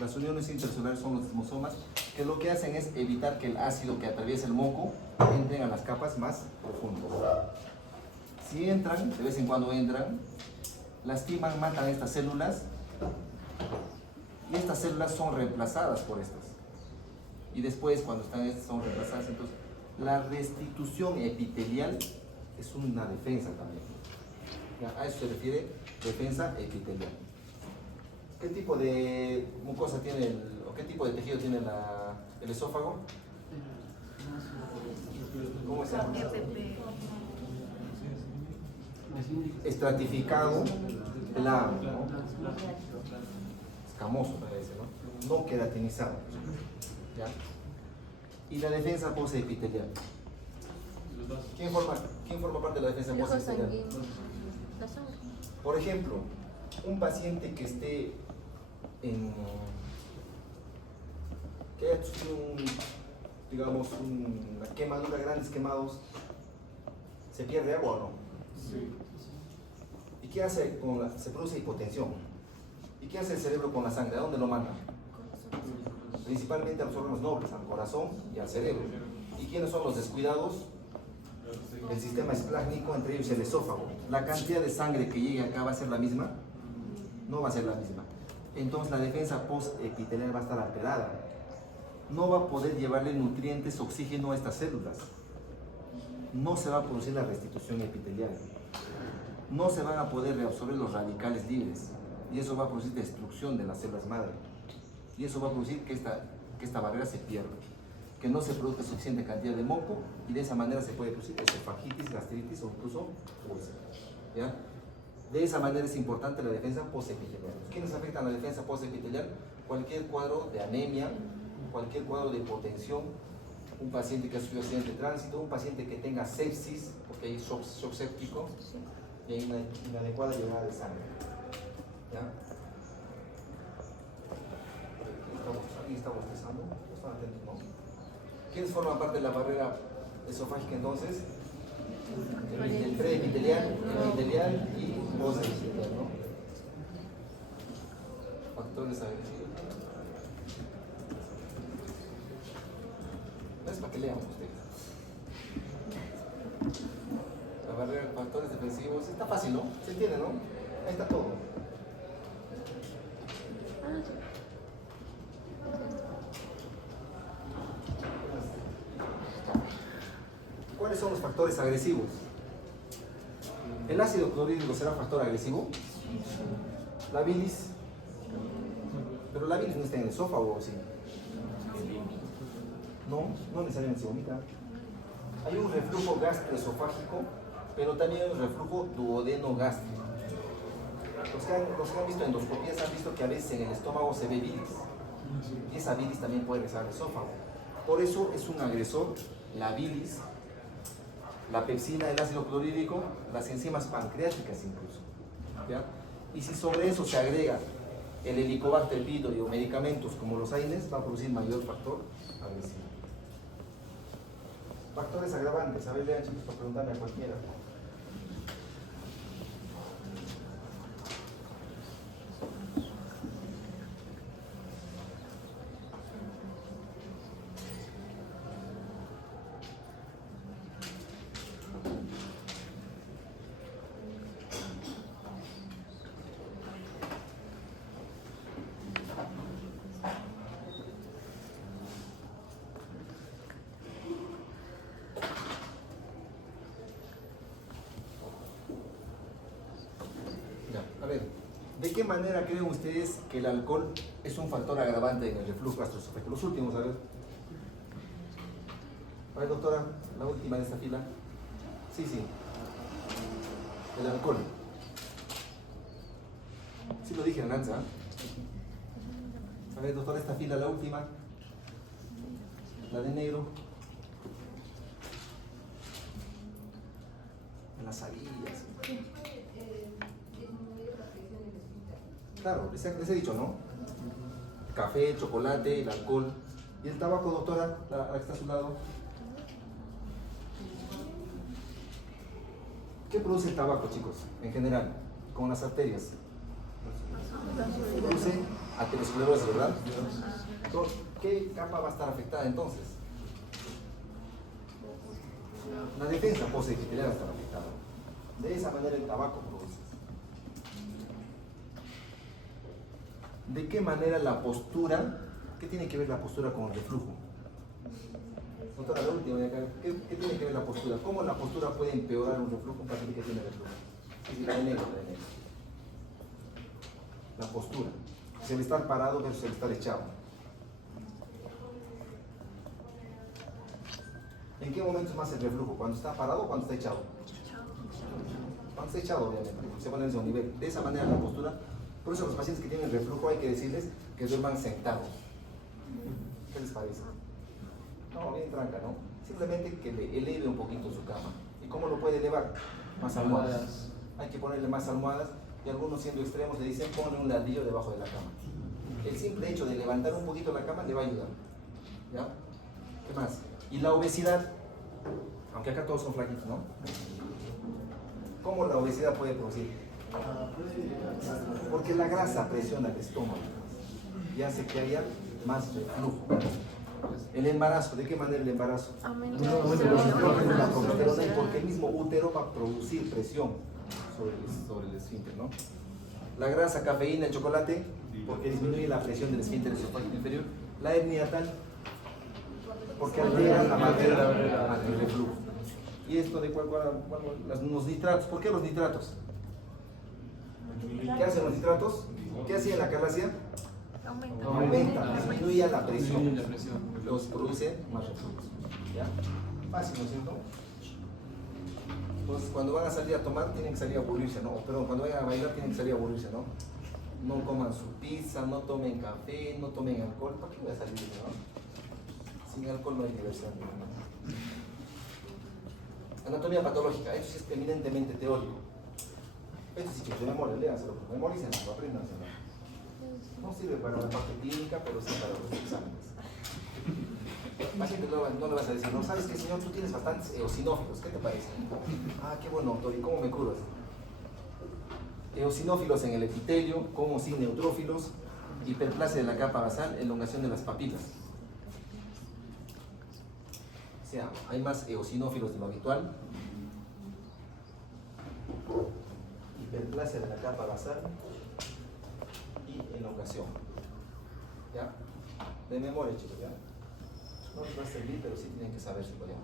Las uniones intercelulares son los desmosomas, que lo que hacen es evitar que el ácido que atraviesa el moco entre a las capas más profundas. Si entran, de vez en cuando entran, lastiman, matan estas células, y estas células son reemplazadas por estas. Y después, cuando están estas, son reemplazadas, entonces la restitución epitelial es una defensa también. ¿Ya? A eso se refiere defensa epitelial. ¿Qué tipo de mucosa tiene o qué tipo de tejido tiene el esófago? ¿Cómo se llama? Estratificado, plano, ¿no? Escamoso parece, ¿no? No queratinizado. ¿Ya? Y la defensa posepitelial. ¿Quién forma parte de la defensa Flujo posepitelial? sanguíneo. La sangre. Por ejemplo, un paciente que esté que haya sufrido digamos, una quemadura, grandes quemados, ¿se pierde agua o no? Sí. ¿Y qué hace se produce hipotensión? ¿Y qué hace el cerebro con la sangre? ¿A dónde lo manda? Principalmente a los órganos nobles, al corazón y al cerebro. ¿Y quiénes son los descuidados? El sistema esplácnico, entre ellos el esófago. ¿La cantidad de sangre que llegue acá va a ser la misma? No va a ser la misma. Entonces la defensa postepitelial va a estar alterada. No va a poder llevarle nutrientes, oxígeno a estas células. No se va a producir la restitución epitelial. No se van a poder reabsorber los radicales libres. Y eso va a producir destrucción de las células madre. Y eso va a producir que esta barrera se pierda. Que no se produzca suficiente cantidad de moco y de esa manera se puede producir esofagitis, gastritis o incluso úlcera. ¿Ya? De esa manera es importante la defensa postepitelial. ¿Quiénes afectan la defensa postepitelial? Cualquier cuadro de anemia, cualquier cuadro de hipotensión, un paciente que ha sufrido accidente de tránsito, un paciente que tenga sepsis, porque hay shock séptico, y hay una inadecuada llegada de sangre. ¿Ya? ¿Alguien está bostezando? ¿Están atentos, no? ¿Quiénes forman parte de la barrera esofágica entonces? El preepitelial, el epitelial y postepitelial, ¿no? Factores agresivos. No es para que lean ustedes. La barrera de factores defensivos, está fácil, ¿no? Se entiende, ¿no? Ahí está todo. ¿Cuáles son los factores agresivos? ¿El ácido clorhídrico será factor agresivo? La bilis. Pero la bilis no está en el esófago, ¿sí? No necesariamente se vomita. Hay un reflujo gastroesofágico, pero también hay un reflujo duodenogástrico. Los que han visto endoscopías han visto que a veces en el estómago se ve bilis. Y esa bilis también puede regresar al esófago. Por eso es un agresor la bilis, la pepsina, el ácido clorhídrico, las enzimas pancreáticas incluso. ¿Ya? Y si sobre eso se agrega el Helicobacter pylori o medicamentos como los AINES, va a producir mayor factor agresivo. Factores agravantes, a ver, vean chicos, para preguntarle a cualquiera. qué manera creen ustedes que el alcohol es un factor agravante en el reflujo gastroesofágico? Los últimos, a ver. A ver, doctora, la última de esta fila. Sí, sí. El alcohol. Sí lo dije en Lanza. A ver, doctora, esta fila, la última. La de negro. Me la sabías. Claro, les he dicho, ¿no? Café, chocolate, el alcohol. ¿Y el tabaco, doctora? La que está a su lado. ¿Qué produce el tabaco, chicos? En general, con las arterias. Produce aterosclerosis, ¿verdad? Entonces, ¿qué capa va a estar afectada entonces? La defensa posepiteliana va a estar afectada. De esa manera el tabaco produce. ¿De qué manera la postura? ¿Qué tiene que ver la postura con el reflujo? Doctora, la última de acá. ¿Qué tiene que ver la postura? ¿Cómo la postura puede empeorar un reflujo, un paciente que tiene reflujo? Sí, la de negro, la de negro. La postura. Es el estar parado versus el estar echado. ¿En qué momento es más el reflujo? ¿Cuando está parado o cuando está echado? Cuando está echado, obviamente, porque se pone en ese nivel. De esa manera la postura. Por eso a los pacientes que tienen reflujo hay que decirles que duerman sentados. ¿Qué les parece? No, bien tranca, ¿no? Simplemente que le eleve un poquito su cama. ¿Y cómo lo puede elevar? Más almohadas. Hay que ponerle más almohadas y algunos siendo extremos le dicen ponle un ladrillo debajo de la cama. El simple hecho de levantar un poquito la cama le va a ayudar. ¿Ya? ¿Qué más? Y la obesidad, aunque acá todos son flaquitos, ¿no? ¿Cómo la obesidad puede producir? Porque la grasa presiona el estómago y hace que haya más reflujo. El embarazo, ¿de qué manera el embarazo? Aumenta La progesterona, porque el mismo útero va a producir presión sobre el esfínter, ¿no? La grasa, cafeína, el chocolate, porque disminuye la presión del esfínter esofágico inferior. La etnia tal, porque altera la barrera del reflujo. ¿Y esto de cuál? Los nitratos. ¿Por qué los nitratos? ¿Qué hacen los nitratos? ¿Qué hacía la calasia? Aumenta, disminuye la presión. Los produce más reflujos. ¿Ya? Fácil, ¿no es cierto? Entonces, cuando van a salir a tomar, tienen que salir a aburrirse, ¿no? Perdón, cuando vayan a bailar, tienen que salir a aburrirse, ¿no? No coman su pizza, no tomen café, no tomen alcohol. ¿Para qué voy a salir, no? Sin alcohol no hay diversión. Anatomía patológica, eso sí es eminentemente teórico. Esto sí que es de memoria, léanselo, memorícenlo, apréndanselo. No sirve para la parte clínica, pero sí para los exámenes. Paciente no le vas a decir, no, ¿sabes qué, señor? Tú tienes bastantes eosinófilos, ¿qué te parece? Ah, qué bueno, doctor, ¿y cómo me curas? Eosinófilos en el epitelio, como sin neutrófilos, hiperplasia de la capa basal, elongación de las papilas. O sea, hay más eosinófilos de lo habitual. Hiperplasia de la capa basal y elongación. ¿Ya? De memoria, chicos, ¿ya? No les va a servir, pero sí tienen que saber su ya.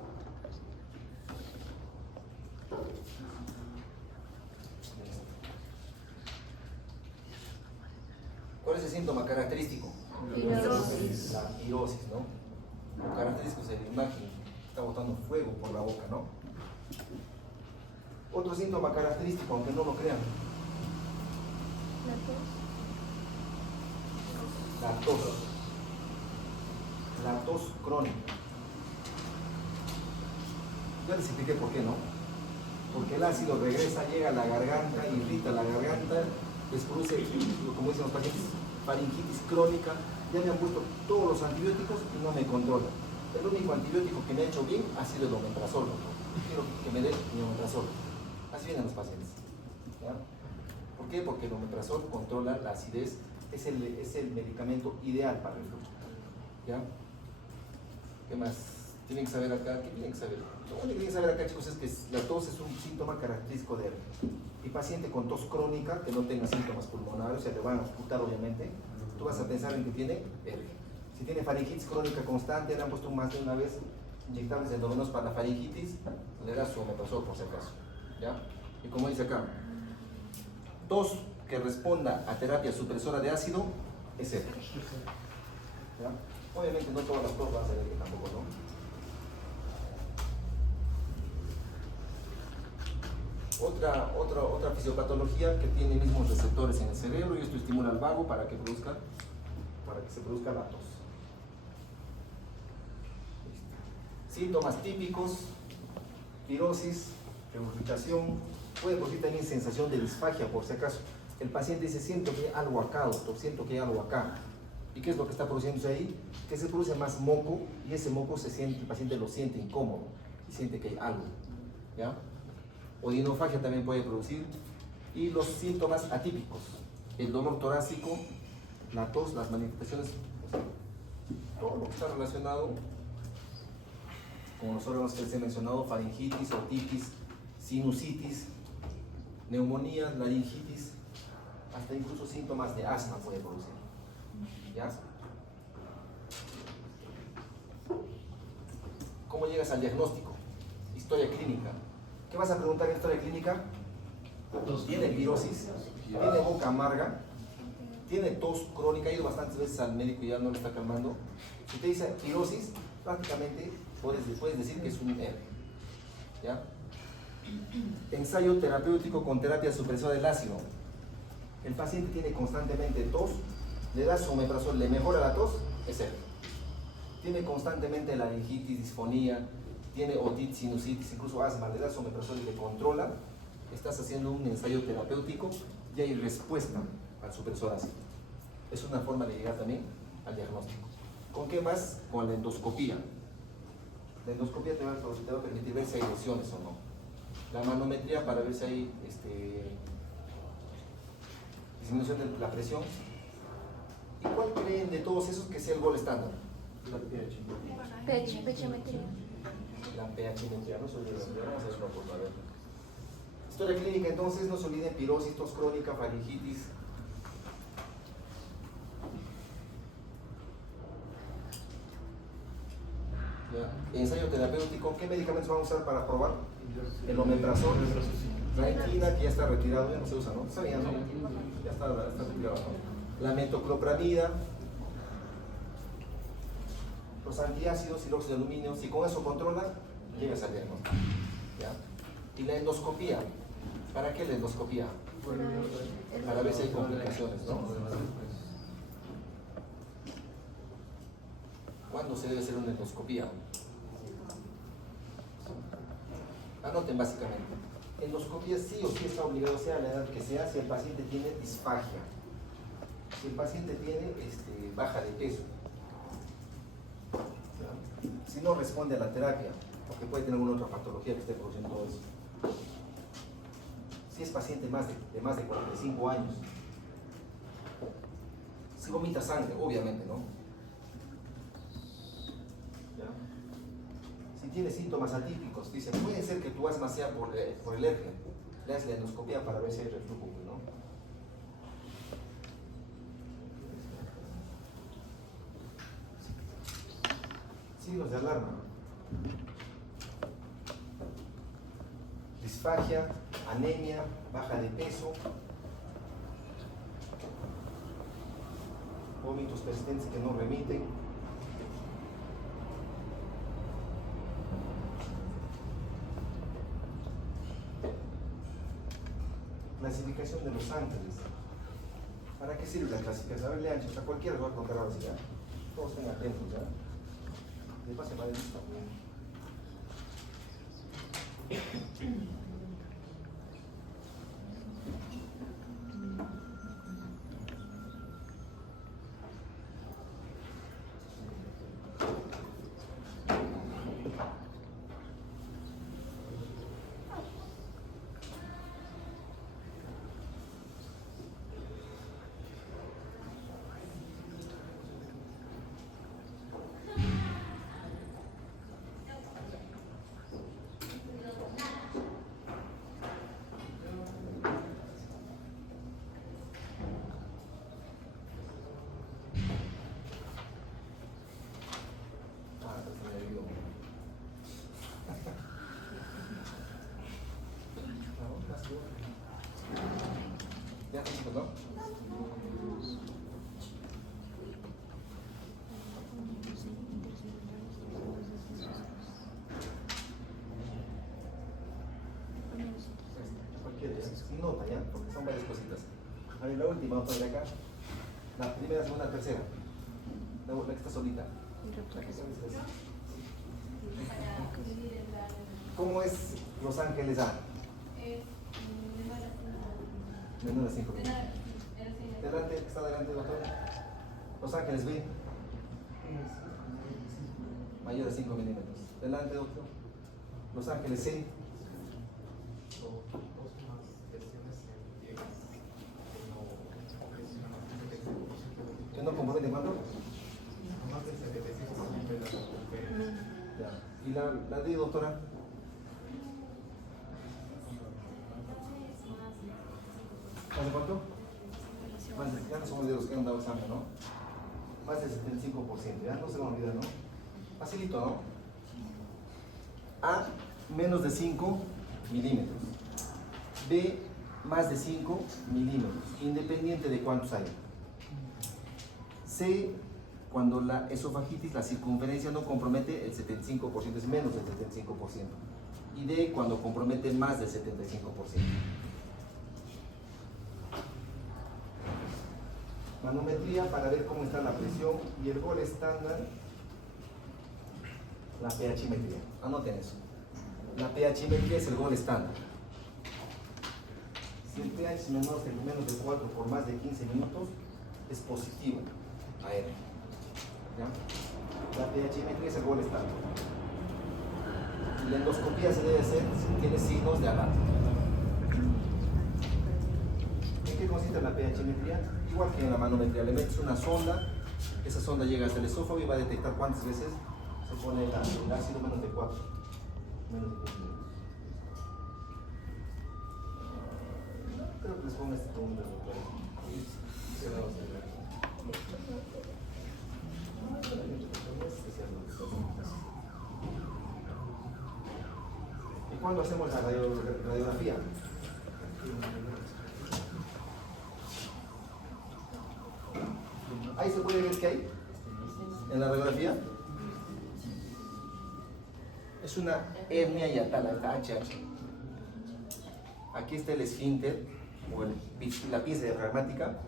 ¿Cuál es el síntoma característico? Pirosis. La pirosis, ¿no? Lo característico es la imagen, está botando fuego por la boca, ¿no? Otro síntoma característico, aunque no lo crean, la tos. La tos crónica. Ya les expliqué por qué, ¿no? Porque el ácido regresa, llega a la garganta, irrita la garganta, les produce, como dicen los pacientes, faringitis crónica. Ya me han puesto todos los antibióticos y no me controlan. El único antibiótico que me ha hecho bien ha sido el omeprazol. Quiero que me den mi omeprazol. Así vienen los pacientes. ¿Ya? ¿Por qué? Porque el omeprazol controla la acidez, es el medicamento ideal para el reflujo. ¿Ya? ¿Qué más? Tienen que saber acá, ¿qué tienen que saber? Lo único que tienen que saber acá, chicos, es que la tos es un síntoma característico de y paciente con tos crónica, que no tenga síntomas pulmonares, o sea, le van a ocultar obviamente, tú vas a pensar en que tiene hernia. Si tiene faringitis crónica constante, le han puesto más de una vez inyectables endovenosos para la faringitis, le da su omeprazol por si acaso. ¿Ya? Y como dice acá, tos que responda a terapia supresora de ácido es cero. ¿Ya? Obviamente no todas las cosas van a ser que tampoco, ¿no? Otra fisiopatología que tiene mismos receptores en el cerebro y esto estimula al vago para que se produzca la tos. Síntomas típicos: pirosis, regurgitación, puede producir también sensación de disfagia por si acaso. El paciente dice, siento que hay algo acá, doctor, siento que hay algo acá. ¿Y qué es lo que está produciéndose ahí? Que se produce más moco y ese moco el paciente lo siente incómodo y siente que hay algo. ¿Ya? Odinofagia también puede producir. Y los síntomas atípicos: el dolor torácico, la tos, las manifestaciones, o sea, todo lo que está relacionado con los órganos que les he mencionado: faringitis, otitis, sinusitis, neumonía, laringitis, hasta incluso síntomas de asma puede producir. ¿Ya? ¿Cómo llegas al diagnóstico? Historia clínica. ¿Qué vas a preguntar en historia clínica? ¿Tiene pirosis? ¿Tiene boca amarga? ¿Tiene tos crónica? Ha ido bastantes veces al médico y ya no le está calmando. Si te dice pirosis, prácticamente puedes decir que es un R. ¿Ya? Ensayo terapéutico con terapia supresora del ácido. El paciente tiene constantemente tos, le das omeprazol, le mejora la tos, es R. Tiene constantemente laringitis, disfonía, tiene otitis, sinusitis, incluso asma, le das omeprazol y le controla, estás haciendo un ensayo terapéutico y hay respuesta al supresor ácido. Es una forma de llegar también al diagnóstico. ¿Con qué más? Con la endoscopía. La endoscopía te va a permitir ver si hay lesiones o no. La manometría para ver si hay disminución de la presión. ¿Y cuál creen de todos esos que sea el gol estándar? La pH. Pechometría. La pH-metría, no se olviden, vamos a hacerlo por ver. Historia clínica, entonces, no se olviden: pirosis, tos crónica, faringitis. ¿Ya? Ensayo terapéutico, ¿qué medicamentos vamos a usar para probar? El omeprazol, la equina, que ya está retirado, ya no se usa, ¿no? Está bien, ¿no? Ya está retirado, ¿no? La metoclopramida, los antiácidos y el óxido de aluminio. Si con eso controla, llegas al diagnóstico. ¿Ya? Y la endoscopía. ¿Para qué la endoscopía? Para ver si hay complicaciones, ¿no? ¿Cuándo se debe hacer una endoscopía? Anoten básicamente. Endoscopía sí o sí está obligado, sea la edad que sea, si el paciente tiene disfagia. Si el paciente tiene baja de peso. ¿Ya? Si no responde a la terapia, porque puede tener alguna otra patología que esté produciendo todo eso. Si es paciente de más de 45 años. Si vomita sangre, obviamente, ¿no? ¿Ya? Si tiene síntomas atípicos, dice, puede ser que tu asma sea por alergia. Le haces la endoscopía para ver si hay reflujo, ¿no? Signos de alarma: disfagia, anemia, baja de peso, vómitos persistentes que no remiten, clasificación de los ángeles. ¿Para qué sirve la clasificación? A ver, lean, a cualquiera les va a contar ahora, ¿ya? Todos estén atentos, ¿ya? De pase para esto. sin nota, ¿ya? Porque son varias cositas. A ver, la última, vamos a ver acá. La primera, segunda, tercera. La que está solita. ¿Cómo es Los Ángeles A? Menor a 5 milímetros. Delante, está delante, doctor. Los Ángeles B. Mayor a 5 milímetros. Delante, doctor. Los Ángeles C. ¿Que no compromete cuánto? Ya. ¿Y la D, doctora? ¿Más de cuánto? Más de, ya no somos de los que han dado examen, ¿no? Más del 75%, ya no se van a olvidar, ¿no? Facilito, ¿no? A, menos de 5 milímetros. B, más de 5 milímetros, independiente de cuántos hay. C, cuando la esofagitis, la circunferencia no compromete el 75%, es menos del 75%. Y D, cuando compromete más del 75%. Manometría para ver cómo está la presión y el gol estándar, la pHimetría. Anoten eso. La pHimetría es el gol estándar. Si el pH es menos de 4 por más de 15 minutos, es positivo a R. ¿Ya? La pHimetría es el gol estándar. Y la endoscopía se debe hacer si tiene signos de alarma. ¿En qué consiste la pHimetría? Igual que en la manometría, le metes una sonda, esa sonda llega hasta el esófago y va a detectar cuántas veces se pone el ácido menos de 4. Menos de 4 minutos. Creo que les pongo este segundo. ¿Y cuándo hacemos la radiografía? Ahí se puede ver qué hay en la radiografía. Es una hernia hiatal, esta HH. Aquí está el esfínter o la pieza diafragmática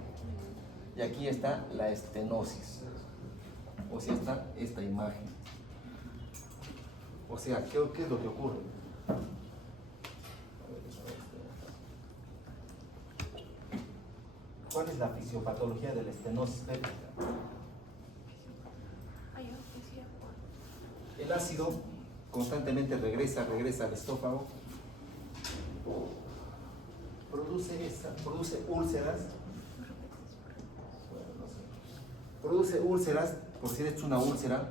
y aquí está la estenosis. O sea, está esta imagen. O sea, ¿qué es lo que ocurre? ¿Cuál es la fisiopatología de la estenosis péptica? El ácido constantemente regresa al estómago, produce úlceras, por si es una úlcera,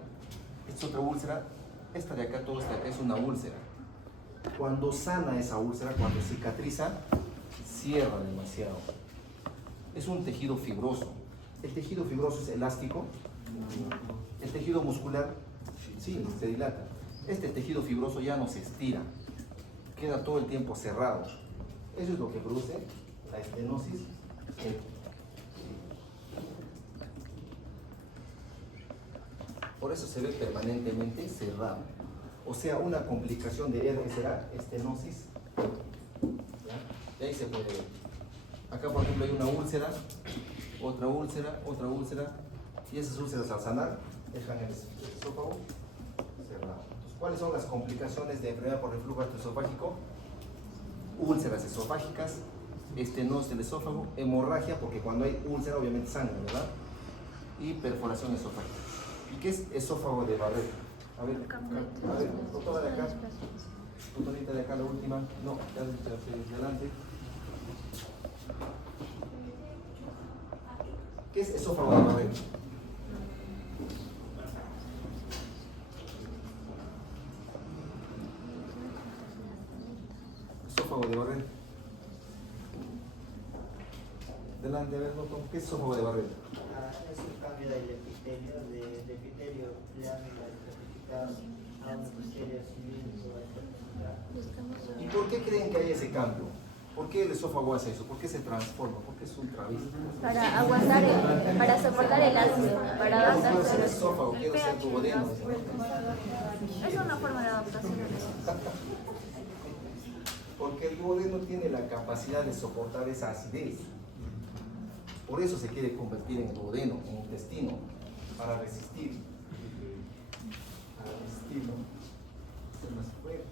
es otra úlcera, esta de acá, todo esto de acá es una úlcera. Cuando sana esa úlcera, cuando cicatriza, cierra demasiado. Es un tejido fibroso. El tejido fibroso es elástico. El tejido muscular, sí, se dilata. Este tejido fibroso ya no se estira. Queda todo el tiempo cerrado. Eso es lo que produce la estenosis. Por eso se ve permanentemente cerrado. O sea, una complicación de R será estenosis. ¿Ya? Y ahí se puede ver. Acá, por ejemplo, hay una úlcera, otra úlcera, otra úlcera, y esas úlceras al sanar dejan el esófago cerrado. Entonces, ¿cuáles son las complicaciones de enfermedad por reflujo gastroesofágico? Úlceras esofágicas, estenosis del esófago, hemorragia, porque cuando hay úlcera obviamente sangre, ¿verdad? Y perforación esofágica. ¿Y qué es esófago de Barrett? A ver, doctora de acá, doctorita de acá, la última, no, ya adelante. ¿Qué es esófago de Barrett? Esófago de Barrett. Delante, a ver, doctor, ¿qué es esófago de Barrett? Es un cambio del epitelio, de epitelio lámina estratificado a un epitelio cilíndrico estratificado. ¿Y por qué creen que hay ese cambio? ¿Por qué el esófago hace eso? ¿Por qué se transforma? ¿Por qué es ultravístico? Para aguantar, para soportar el ácido, para Quiero ser adaptarse. esófago, quiero ser duodeno. Es una forma de adaptación al esófago. Porque el duodeno tiene la capacidad de soportar esa acidez. Por eso se quiere convertir en duodeno, en intestino, para resistir. Para resistirlo. Ser más fuerte.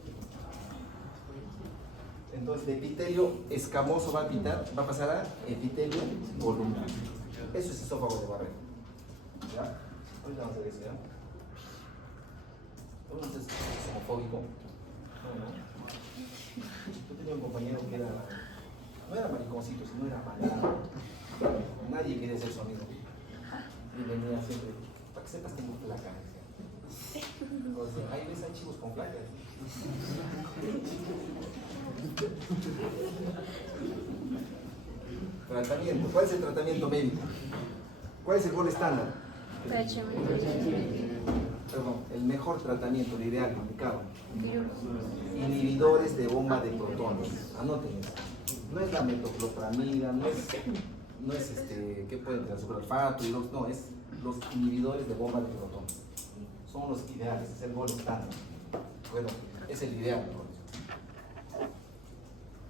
Entonces, de epitelio escamoso va a pasar a epitelio columnar. Eso es esófago de barrera. ¿Ya? Ahorita vamos a ver eso, ¿ya? Entonces, es homofóbico. No. Yo tenía un compañero que no era mariconcito, sino era malito. Nadie quería ser su amigo. Y venía siempre, para que sepas, tengo placa. Entonces, ahí ves a chivos con placa. Tratamiento. ¿Cuál es el tratamiento médico? ¿Cuál es el gol estándar? Perdón, el mejor tratamiento, el ideal, indicado. Inhibidores de bomba de protones. Anoten eso. No es la metoclopramida, no es ¿qué pueden tener? Sucralfato y no, es los inhibidores de bomba de protones. Son los ideales, es el gol estándar. Bueno, es el ideal.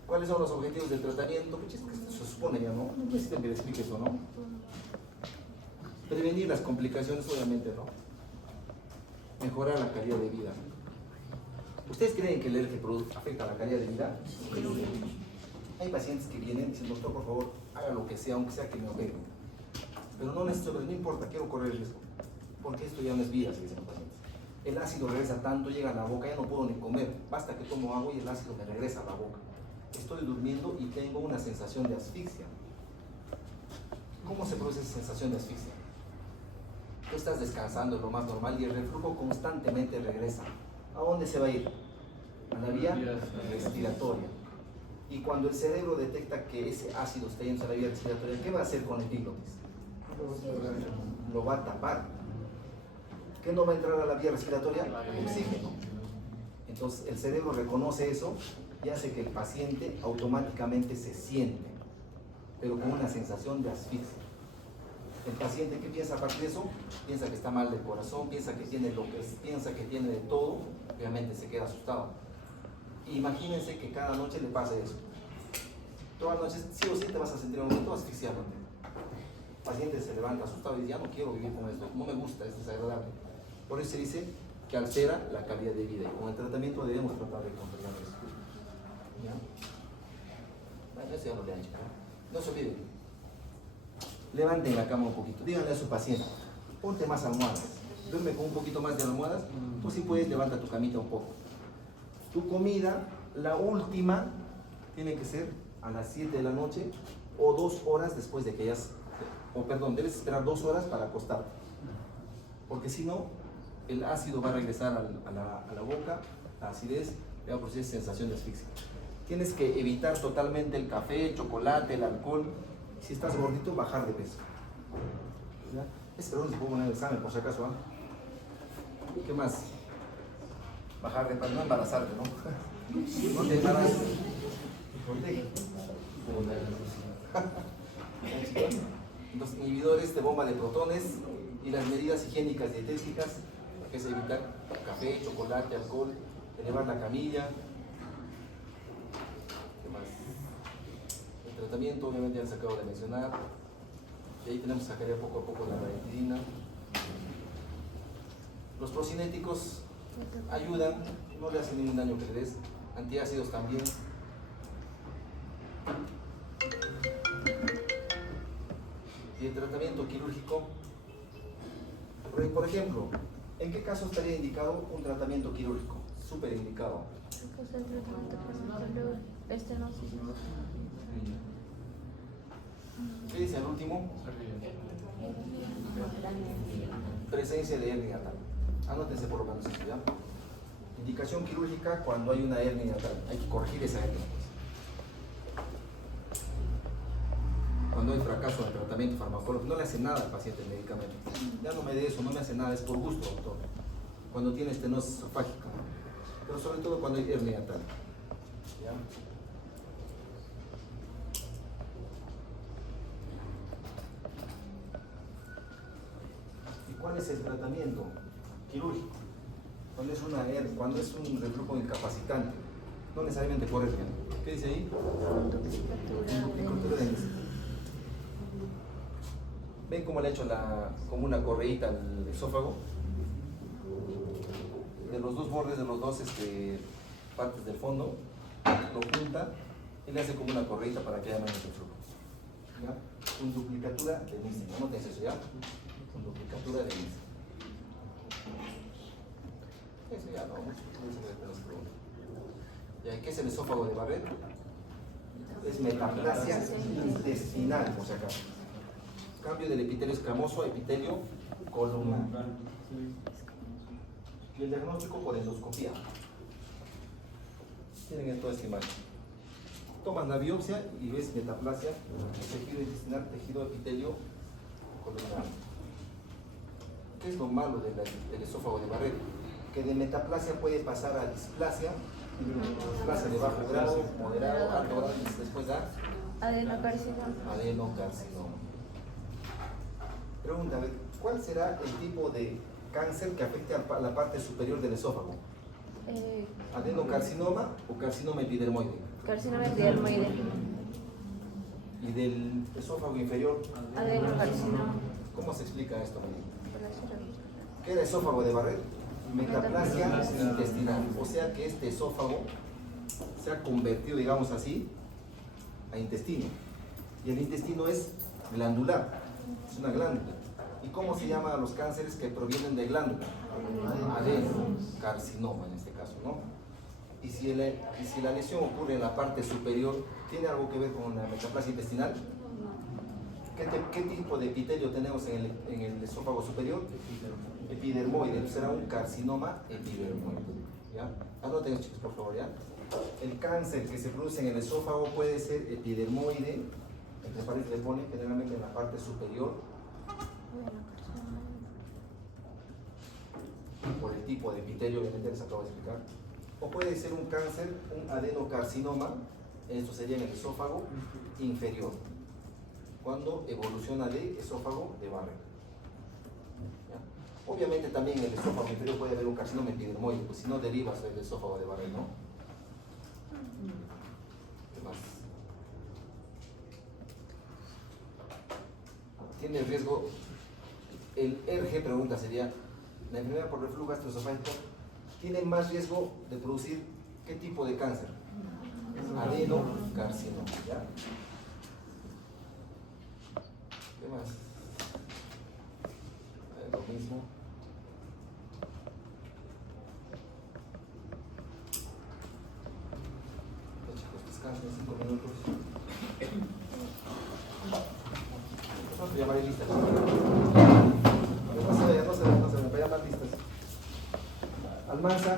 ¿Cuáles son los objetivos del tratamiento? Pues se supone ya, ¿no? No necesitan que le explique eso, ¿no? Prevenir las complicaciones, obviamente, ¿no? Mejorar la calidad de vida. ¿Ustedes creen que el alergia afecta la calidad de vida? Hay pacientes que vienen y dicen, doctor, por favor, haga lo que sea, aunque sea que me opere. Pero no necesito, no importa, quiero correr el riesgo. Porque esto ya no es vida, se dicen los pacientes. El ácido regresa tanto, llega a la boca, ya no puedo ni comer. Basta que tomo agua y el ácido me regresa a la boca. Estoy durmiendo y tengo una sensación de asfixia. ¿Cómo se produce esa sensación de asfixia? Tú estás descansando, es lo más normal, y el reflujo constantemente regresa. ¿A dónde se va a ir? A la vía respiratoria. Y cuando el cerebro detecta que ese ácido está yendo a la vía respiratoria, ¿qué va a hacer con el epiglotis? Lo va a tapar. ¿Qué no va a entrar a la vía respiratoria? Oxígeno. Entonces el cerebro reconoce eso y hace que el paciente automáticamente se siente, pero con una sensación de asfixia. El paciente, ¿qué piensa a partir de eso? Piensa que está mal del corazón, piensa que tiene piensa que tiene de todo, obviamente se queda asustado. Imagínense que cada noche le pase eso. Todas las noches, sí o sí te vas a sentir un momento asfixiándote. El paciente se levanta asustado y dice, ya no quiero vivir con esto, no me gusta, es desagradable. Por eso se dice que altera la calidad de vida y con el tratamiento debemos tratar de controlar eso. ¿Ya? Bueno, eso ya no le han hecho. No se olviden. Levanten la cama un poquito. Díganle a su paciente, ponte más almohadas. Duerme con un poquito más de almohadas. Tú si puedes, levanta tu camita un poco. Tu comida, la última, tiene que ser a las 7 de la noche o 2 horas después de que hayas... debes esperar 2 horas para acostarte. Porque si no, el ácido va a regresar a la boca, la acidez, le va a producir sensación de asfixia. Tienes que evitar totalmente el café, el chocolate, el alcohol. Si estás gordito, bajar de peso. ¿Ya? Perdón, si puedo poner el examen por si acaso. ¿Qué más? Bajar de peso, no embarazarte, ¿no? No te embaraces. Los inhibidores de bomba de protones y las medidas higiénicas dietéticas, que es evitar café, chocolate, alcohol, elevar la camilla. ¿Qué más? El tratamiento, obviamente, ya les acabo de mencionar. Y ahí tenemos que sacar ya poco a poco la ranitidina. Los procinéticos ayudan, no le hacen ningún daño que le des. Antiácidos también. Y el tratamiento quirúrgico, por ejemplo, ¿en qué caso estaría indicado un tratamiento quirúrgico? Súper indicado. ¿Qué dice el último? Presencia de hernia yatal. Anótense por lo menos esto, ¿ya? Indicación quirúrgica cuando hay una hernia yatal. Hay que corregir esa hernia. Cuando hay fracaso en el tratamiento farmacológico, no le hace nada al paciente el medicamento. Ya no me dé eso, no me hace nada, es por gusto, doctor. Cuando tiene estenosis esofágica, pero sobre todo cuando hay hernia yatal. ¿Ya? ¿Y cuál es el tratamiento quirúrgico? Cuando es un reflujo incapacitante. No necesariamente correcta. ¿Qué dice ahí? Duplicatura de índice. ¿Ven cómo le he hecho como una correíta al esófago? De los dos bordes de los dos partes del fondo, lo junta y le hace como una correíta para que haya menos el flujo. ¿Ya? Con duplicatura de índice. ¿No tienes eso ya? Con duplicatura de índice. Eso ya no. ¿Ya? ¿Qué es el esófago de Barrett? Es metaplasia intestinal, por si acaso. Cambio del epitelio escamoso a epitelio columnar. Y el diagnóstico por endoscopía. Tienen toda esta imagen. Tomas la biopsia y ves metaplasia, tejido intestinal, tejido epitelio columnar. ¿Qué es lo malo del esófago de Barrett? Que de metaplasia puede pasar a displasia, displasia de bajo grado, moderado, alto grado, y después da adenocarcinoma. Pregunta, ¿cuál será el tipo de cáncer que afecte a la parte superior del esófago? ¿Adenocarcinoma o carcinoma epidermoide? Carcinoma epidermoide. ¿Y del esófago inferior? Adenocarcinoma. ¿Cómo se explica esto? ¿Qué era esófago de Barrett? Metaplasia intestinal. O sea que este esófago se ha convertido, digamos así, a intestino. Y el intestino es glandular, es una glándula. ¿Y cómo se llaman a los cánceres que provienen de glándula? Adenocarcinoma en este caso, ¿no? Y si la lesión ocurre en la parte superior, ¿tiene algo que ver con la metaplasia intestinal? ¿Qué tipo de epitelio tenemos en el esófago superior? Epidermoide. Será un carcinoma epidermoide. ¿Ya? Anoten, chicos, por favor, ¿ya? El cáncer que se produce en el esófago puede ser epidermoide, entre paréntesis le pone generalmente en la parte superior, por el tipo de epitelio, obviamente les acabo de explicar. O puede ser un cáncer, un adenocarcinoma, esto sería en el esófago inferior, cuando evoluciona de esófago de Barrett. ¿Ya? Obviamente también en el esófago inferior puede haber un carcinoma epidermoide, pues si no derivas del esófago de Barrett, ¿no? ¿Qué más? Tiene riesgo, el ERG, pregunta sería, la enfermedad por reflujo gastroesofágico tiene más riesgo de producir ¿qué tipo de cáncer? Adenocarcinoma, ¿ya? ¿Qué más? Lo mismo. Chicos, descansen 5 minutos. Nosotros llamaré listas. No se vayan, para llamar listas. Almanza.